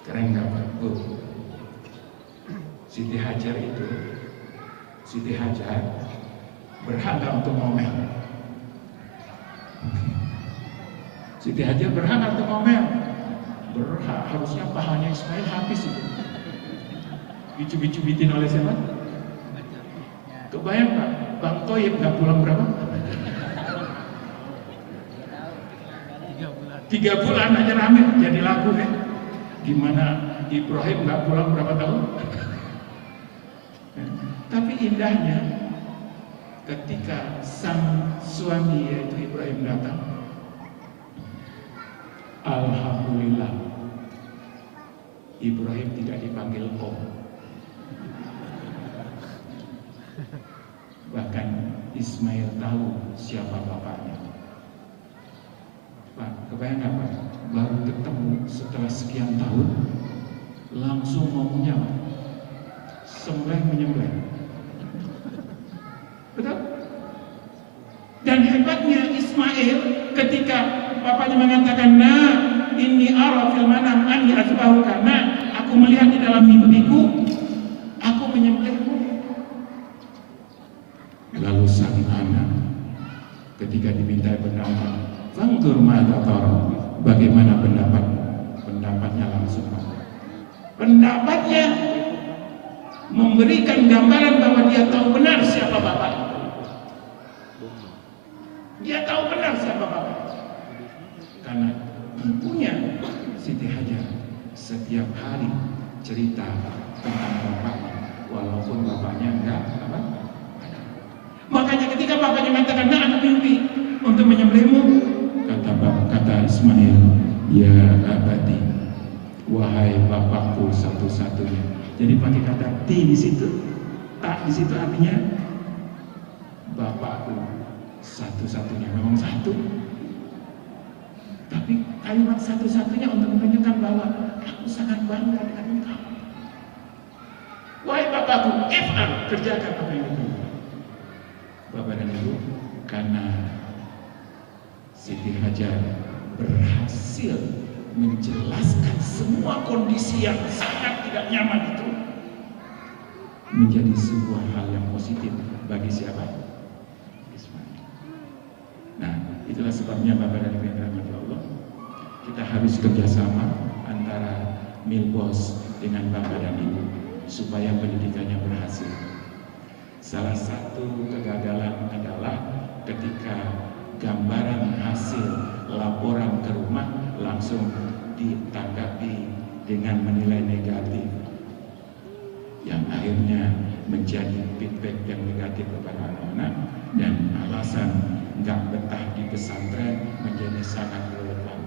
Keren gak Pak? Siti Hajar berhak gak untuk ngomel? Siti Hajar berhak gak untuk ngomel? Berhak, harusnya pahanya Ismail habis itu. Dicubit-cubitin oleh siapa? Kebayang Pak, Bang Toyib gak pulang berapa? 3 bulan aja rame jadi lagu ya. Gimana Ibrahim gak pulang berapa tahun? Tapi indahnya ketika sang suami yaitu Ibrahim datang, alhamdulillah Ibrahim tidak dipanggil Om. Bahkan Ismail tahu siapa bapaknya. Pak, kebayang gak Pak? Baru ketemu setelah sekian tahun, langsung ngomongnya Pak, sembelih menyembelih. Betul? Dan hebatnya Ismail ketika bapaknya mengatakan, nah ini ara fil manam anni azbahuka, nah aku melihat di dalam mimpiku aku menyembelihmu. Lalu sang anak ketika diminta pendapat, "Fangkur ma'adha tara," bagaimana pendapatnya langsung. Pendapatnya memberikan gambaran bahwa dia tahu benar siapa bapaknya. Dia tahu benar siapa bapaknya. Karena ibunya Siti Hajar setiap hari cerita tentang bapaknya, walaupun bapaknya enggak apa. Makanya ketika bapaknya mengatakan, "Nah, aku mimpi untuk menyembelihmu," kata Ismail, "Ya abadi, wahai bapakku satu-satunya." Jadi pakai kata ti di situ, tak di situ artinya bapakku satu-satunya, memang satu. Tapi kalimat satu-satunya untuk menunjukkan bahwa aku sangat bangga dengan engkau. Wahai bapakku, if'al, kerjakan apa yang itu. Bapak dan Ibu, karena Siti Hajar berhasil menjelaskan semua kondisi yang sangat tidak nyaman itu menjadi sebuah hal yang positif bagi siapa? Ismail. Nah, itulah sebabnya Bapak dan Ibu yang dirahmati Allah, kita harus kerjasama antara Milbos dengan Bapak dan Ibu supaya pendidikannya berhasil. Salah satu kegagalan adalah ketika gambaran hasil laporan ke rumah langsung ditanggapi dengan menilai negatif, yang akhirnya menjadi feedback yang negatif kepada anak-anak, dan alasan nggak betah di pesantren menjadi sangat relevan.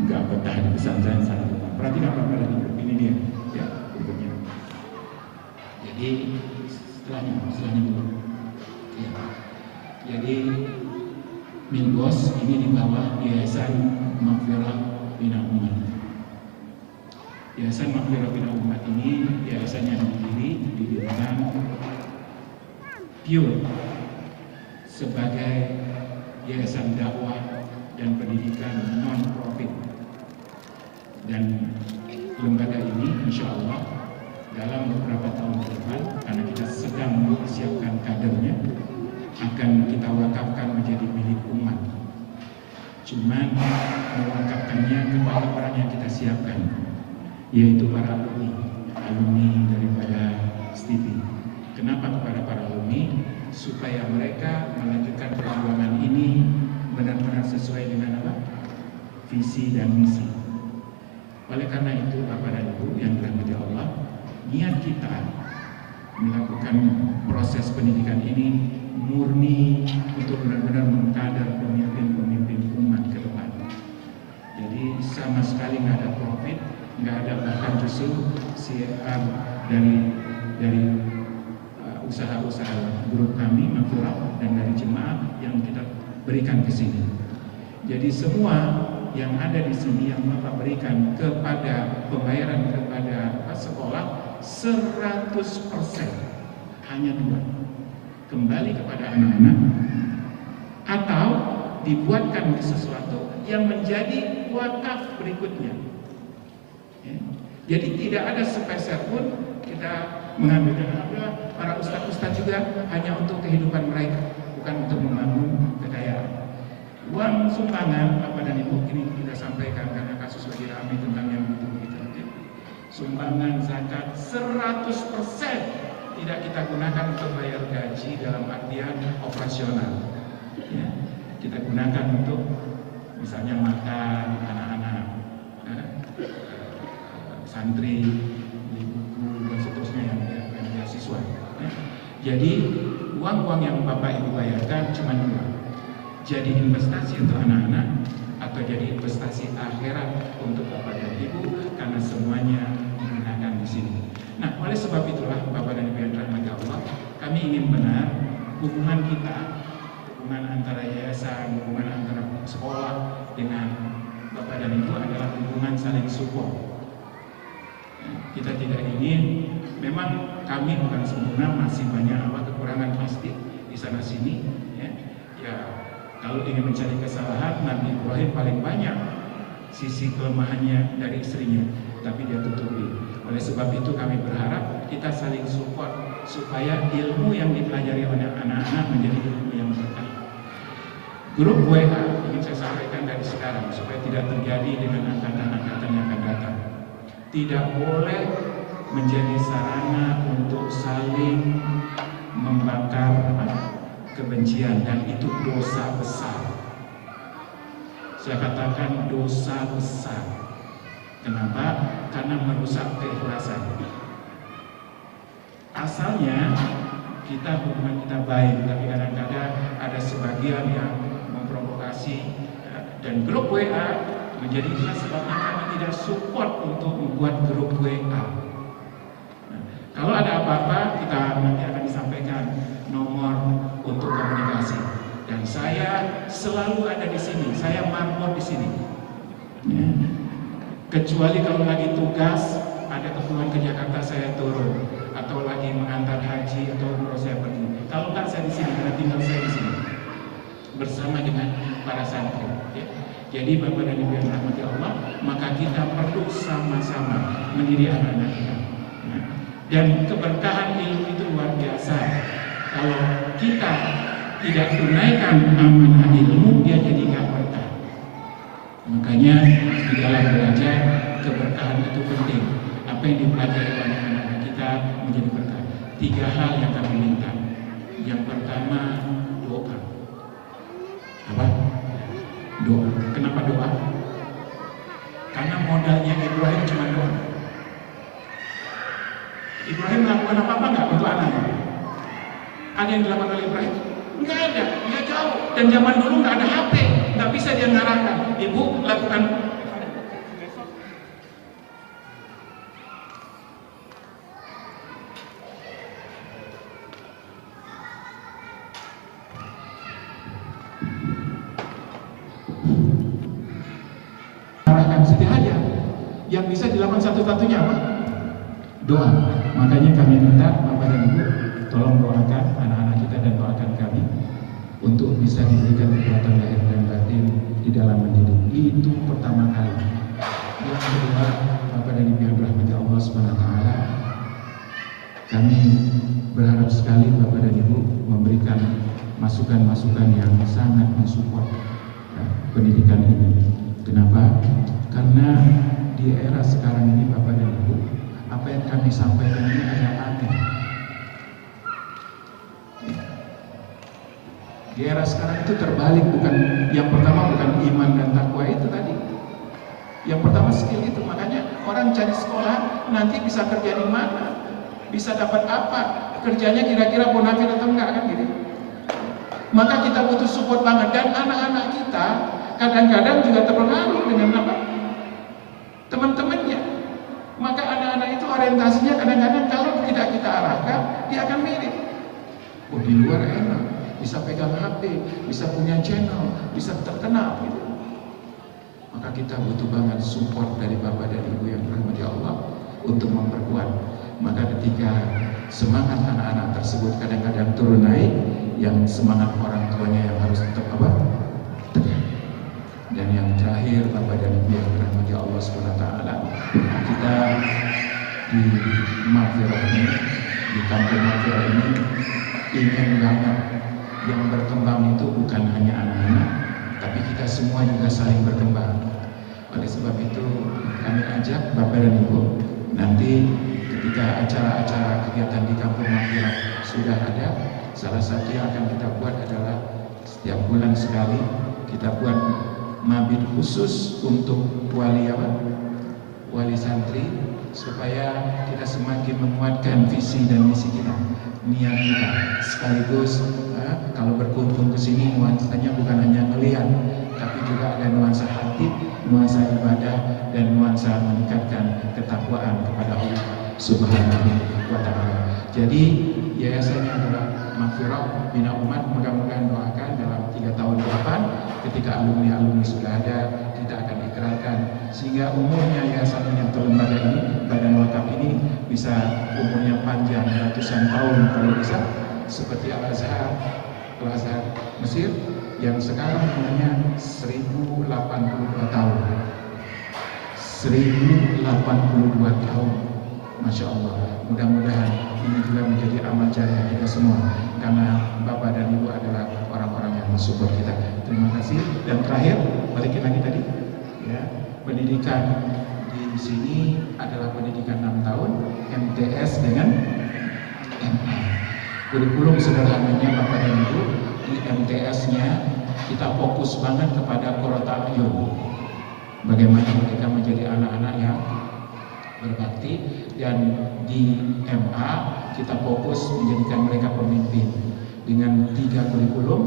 Nggak betah di pesantren sangat relevan. Perhatikan Bapak dan Ibu, ini dia ya berikutnya. Jadi setelahnya dulu. Ya. Jadi Milbos ini di bawah Yayasan Maghfirah Bina Umat. Yayasan Maghfirah Bina Umat ini yayasan yang didirikan pure sebagai yayasan dakwah dan pendidikan non-profit. Dan lembaga ini insya Allah dalam beberapa tahun ke depan, karena kita sedang mempersiapkan kadernya, akan kita wakafkan menjadi milik umat. Cuman mewakafkannya kepada orang yang kita siapkan, yaitu para alumni daripada STIPI. Kenapa kepada para alumni? Supaya mereka melanjutkan perjuangan ini benar-benar sesuai dengan apa? Visi dan misi. Oleh karena itu, Bapak dan Ibu yang dirahmati Allah, niat kita melakukan proses pendidikan ini murni untuk benar-benar mengkader pemimpin-pemimpin umat ke depan. Jadi sama sekali nggak ada profit, nggak ada, bahkan justru dari usaha-usaha grup kami Maghfirah dan dari jemaah yang kita berikan ke sini. Jadi semua yang ada di sini yang Bapak berikan kepada pembayaran kepada sekolah 100%, hanya 2 kembali kepada anak-anak atau dibuatkan sesuatu yang menjadi wakaf berikutnya. Ya. Jadi tidak ada sepeser pun kita mengambil dana para ustadz juga hanya untuk kehidupan mereka, bukan untuk membangun kekayaan. Uang sumbangan Bapak dan Ibu ini kita sampaikan karena kasus lagi ramai tentang yang begitu-begitu. Sumbangan zakat 100% tidak kita gunakan untuk bayar gaji dalam artian operasional. Ya, kita gunakan untuk misalnya makan anak-anak, santri, beli buku dan seterusnya yang beasiswa. Ya. Jadi uang-uang yang Bapak Ibu bayarkan cuma dua. Jadi investasi untuk anak-anak atau jadi investasi akhirat untuk Bapak dan Ibu, karena semuanya digunakan di sini. Nah, oleh sebab itulah Bapak dan Ibu yang dirahmati Allah, kami ingin benar hubungan kita, hubungan antara yayasan, hubungan antara sekolah dengan Bapak dan Ibu adalah hubungan saling support. Kita tidak ingin, memang kami bukan sempurna, masih banyak kekurangan pasti di sana sini. Ya, kalau ingin mencari kesalahan, Nabi Ibrahim paling banyak sisi kelemahannya dari istrinya, tapi dia tutupi. Oleh sebab itu kami berharap kita saling support supaya ilmu yang dipelajari oleh anak-anak menjadi ilmu yang berkah. Grup WA ingin saya sampaikan dari sekarang supaya tidak terjadi dengan angkatan-angkatan yang akan datang. Tidak boleh menjadi sarana untuk saling membakar kebencian, dan itu dosa besar. Saya katakan dosa besar. Kenapa? Karena merusak keikhlasan. Asalnya hubungan kita baik, tapi kadang-kadang ada sebagian yang memprovokasi, dan grup WA menjadi itulah sebabnya kami tidak support untuk membuat grup WA. Nah, kalau ada apa-apa kita nanti akan disampaikan nomor untuk komunikasi, dan saya selalu ada di sini, saya marmor di sini. Ya. Kecuali kalau lagi tugas, ada keperluan ke Jakarta saya turun, atau lagi mengantar haji atau umroh saya pergi. Kalau enggak saya di sini, karena tinggal saya di sini bersama dengan para santri. Ya. Jadi Bapak dan Ibu yang dirahmati Allah, maka kita perlu sama-sama mendidik anak-anak kita. Ya. Dan keberkahan ilmu itu luar biasa. Kalau kita tidak tunaikan amanah ilmu, dia jadi nggak berkah. Makanya di dalam belajar keberkahan itu penting. Apa yang dipelajari oleh anak-anak kita menjadi berkah. 3 hal yang kami minta. Yang pertama, doa. Apa? Doa. Kenapa doa? Karena modalnya Ibrahim cuma doa. Ibrahim melakukan apa-apa nggak untuk anaknya? Ada yang dilakukan oleh Ibrahim? Nggak ada, dia jauh. Dan zaman dulu nggak ada HP, nggak bisa dia ngarahkan. Ibu lakukan. Arahkan Siti Hajar. Yang bisa dilakukan satu-satunya apa? Doa. Makanya kami minta Bapak dan Ibu, tolong doakan anak-anak kita dan doakan kami untuk bisa diberikan kekuatan lahir dan batin di dalam mendidik. Itu pertama kali. Yang kedua, Bapak dan Ibu yang dirahmati Allah SWT, kami berharap sekali Bapak dan Ibu memberikan masukan-masukan yang sangat mensupport pendidikan ini. Kenapa? Karena di era sekarang ini Bapak dan Ibu, apa yang kami sampaikan ini ada aneh. Di era sekarang itu terbalik, bukan yang pertama bukan iman dan takwa itu tadi. Yang pertama skill itu, makanya orang cari sekolah nanti bisa kerja di mana, bisa dapat apa, kerjanya kira-kira bonafit atau enggak kan gitu. Maka kita butuh support banget, dan anak-anak kita kadang-kadang juga terpengaruh dengan apa? Teman-temannya. Maka anak-anak itu orientasinya kadang-kadang kalau tidak kita arahkan, dia akan mirip. Oh, di luar enak, bisa pegang HP, bisa punya channel, bisa terkenal gitu. Maka kita butuh banget support dari Bapak dan Ibu yang dirahmati Allah untuk memperkuat. Maka ketika semangat anak-anak tersebut kadang-kadang turun naik, yang semangat orang tuanya yang harus tetap apa? Tegak. Dan yang terakhir, Bapak dan Ibu yang dirahmati Allah SWT, kita di Maghfirah ini, di kampung Maghfirah ini ingin banget yang berkembang itu bukan hanya anak-anak, tapi kita semua juga saling berkembang. Oleh sebab itu kami ajak Bapak dan Ibu, nanti ketika acara-acara kegiatan di kampung Maghfirah sudah ada, salah satu yang akan kita buat adalah setiap bulan sekali kita buat mabit khusus untuk wali santri, supaya kita semakin menguatkan visi dan misi kita, niat kita, sekaligus kalau berkunjung ke sini nuansanya bukan hanya ngelihat, tapi juga ada nuansa hati, nuansa ibadah, dan nuansa meningkatkan ketakwaan kepada Allah Subhanahu wa Ta'ala. Jadi yayasannya adalah Maghfirah Bina Umat. Mudah-mudahan doakan dalam 3 tahun ke depan ketika alumni sudah ada, kita akan ikrarkan sehingga umurnya yayasan yang terlembaga ini, badan wakaf ini, bisa umurnya panjang ratusan tahun kalau bisa, seperti Al-Azhar Mesir yang sekarang umurnya 1082 tahun. 1082 tahun. Masya Allah. Mudah-mudahan ini juga menjadi amal jariah kita semua, karena Bapak dan Ibu adalah orang-orang yang mensupport kita. Terima kasih. Dan terakhir, balikin lagi tadi, ya, pendidikan di sini adalah pendidikan 6 tahun, MTS dengan MA. Kurikulum sederhananya Bapak dan Ibu, di MTS-nya kita fokus banget kepada qurrata a'yun, bagaimana mereka menjadi anak-anak yang berbakti, dan di MA kita fokus menjadikan mereka pemimpin dengan 3 kurikulum.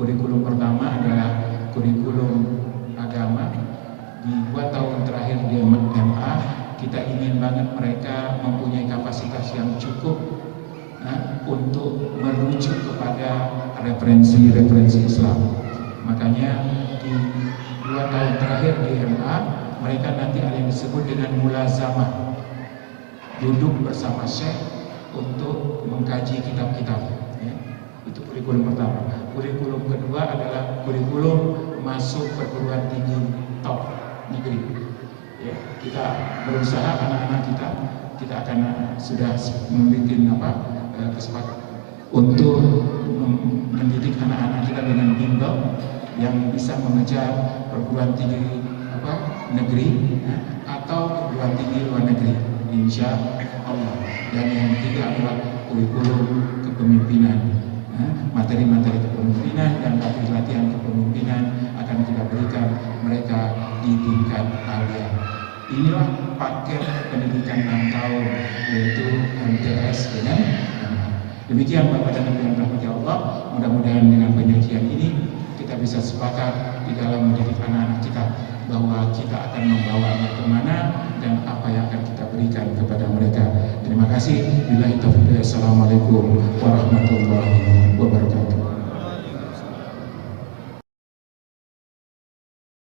Kurikulum pertama adalah kurikulum agama. Di 2 tahun terakhir di MA kita ingin banget mereka mempunyai kapasitas yang cukup untuk merujuk kepada referensi Islam. Makanya di 2 tahun terakhir di MA mereka nanti ada yang disebut dengan mulazamah, duduk bersama syekh untuk mengkaji kitab-kitab, ya. Itu kurikulum pertama. Kurikulum kedua adalah kurikulum masuk perguruan tinggi top negeri, ya. Kita berusaha anak-anak kita akan sudah membuat kesempatan untuk mendidik anak-anak kita dengan bimbel yang bisa mengejar perguruan tinggi negeri atau perguruan tinggi luar negeri, insya Allah. Dan yang ketiga adalah kurikulum kepemimpinan, materi-materi kepemimpinan dan latihan kepemimpinan akan kita berikan mereka di tingkat alia. Inilah paket pendidikan 6 tahun, yaitu MTS dengan MA. Demikian Bapak dan Ibu yang dirahmati Allah, mudah-mudahan dengan penyajian ini kita bisa sepakat di dalam mendidik anak-anak kita, bahwa kita akan membawanya kemana dan apa yang akan kita berikan kepada mereka. Terima kasih. Billahi taufiq. Assalamualaikum warahmatullahi wabarakatuh.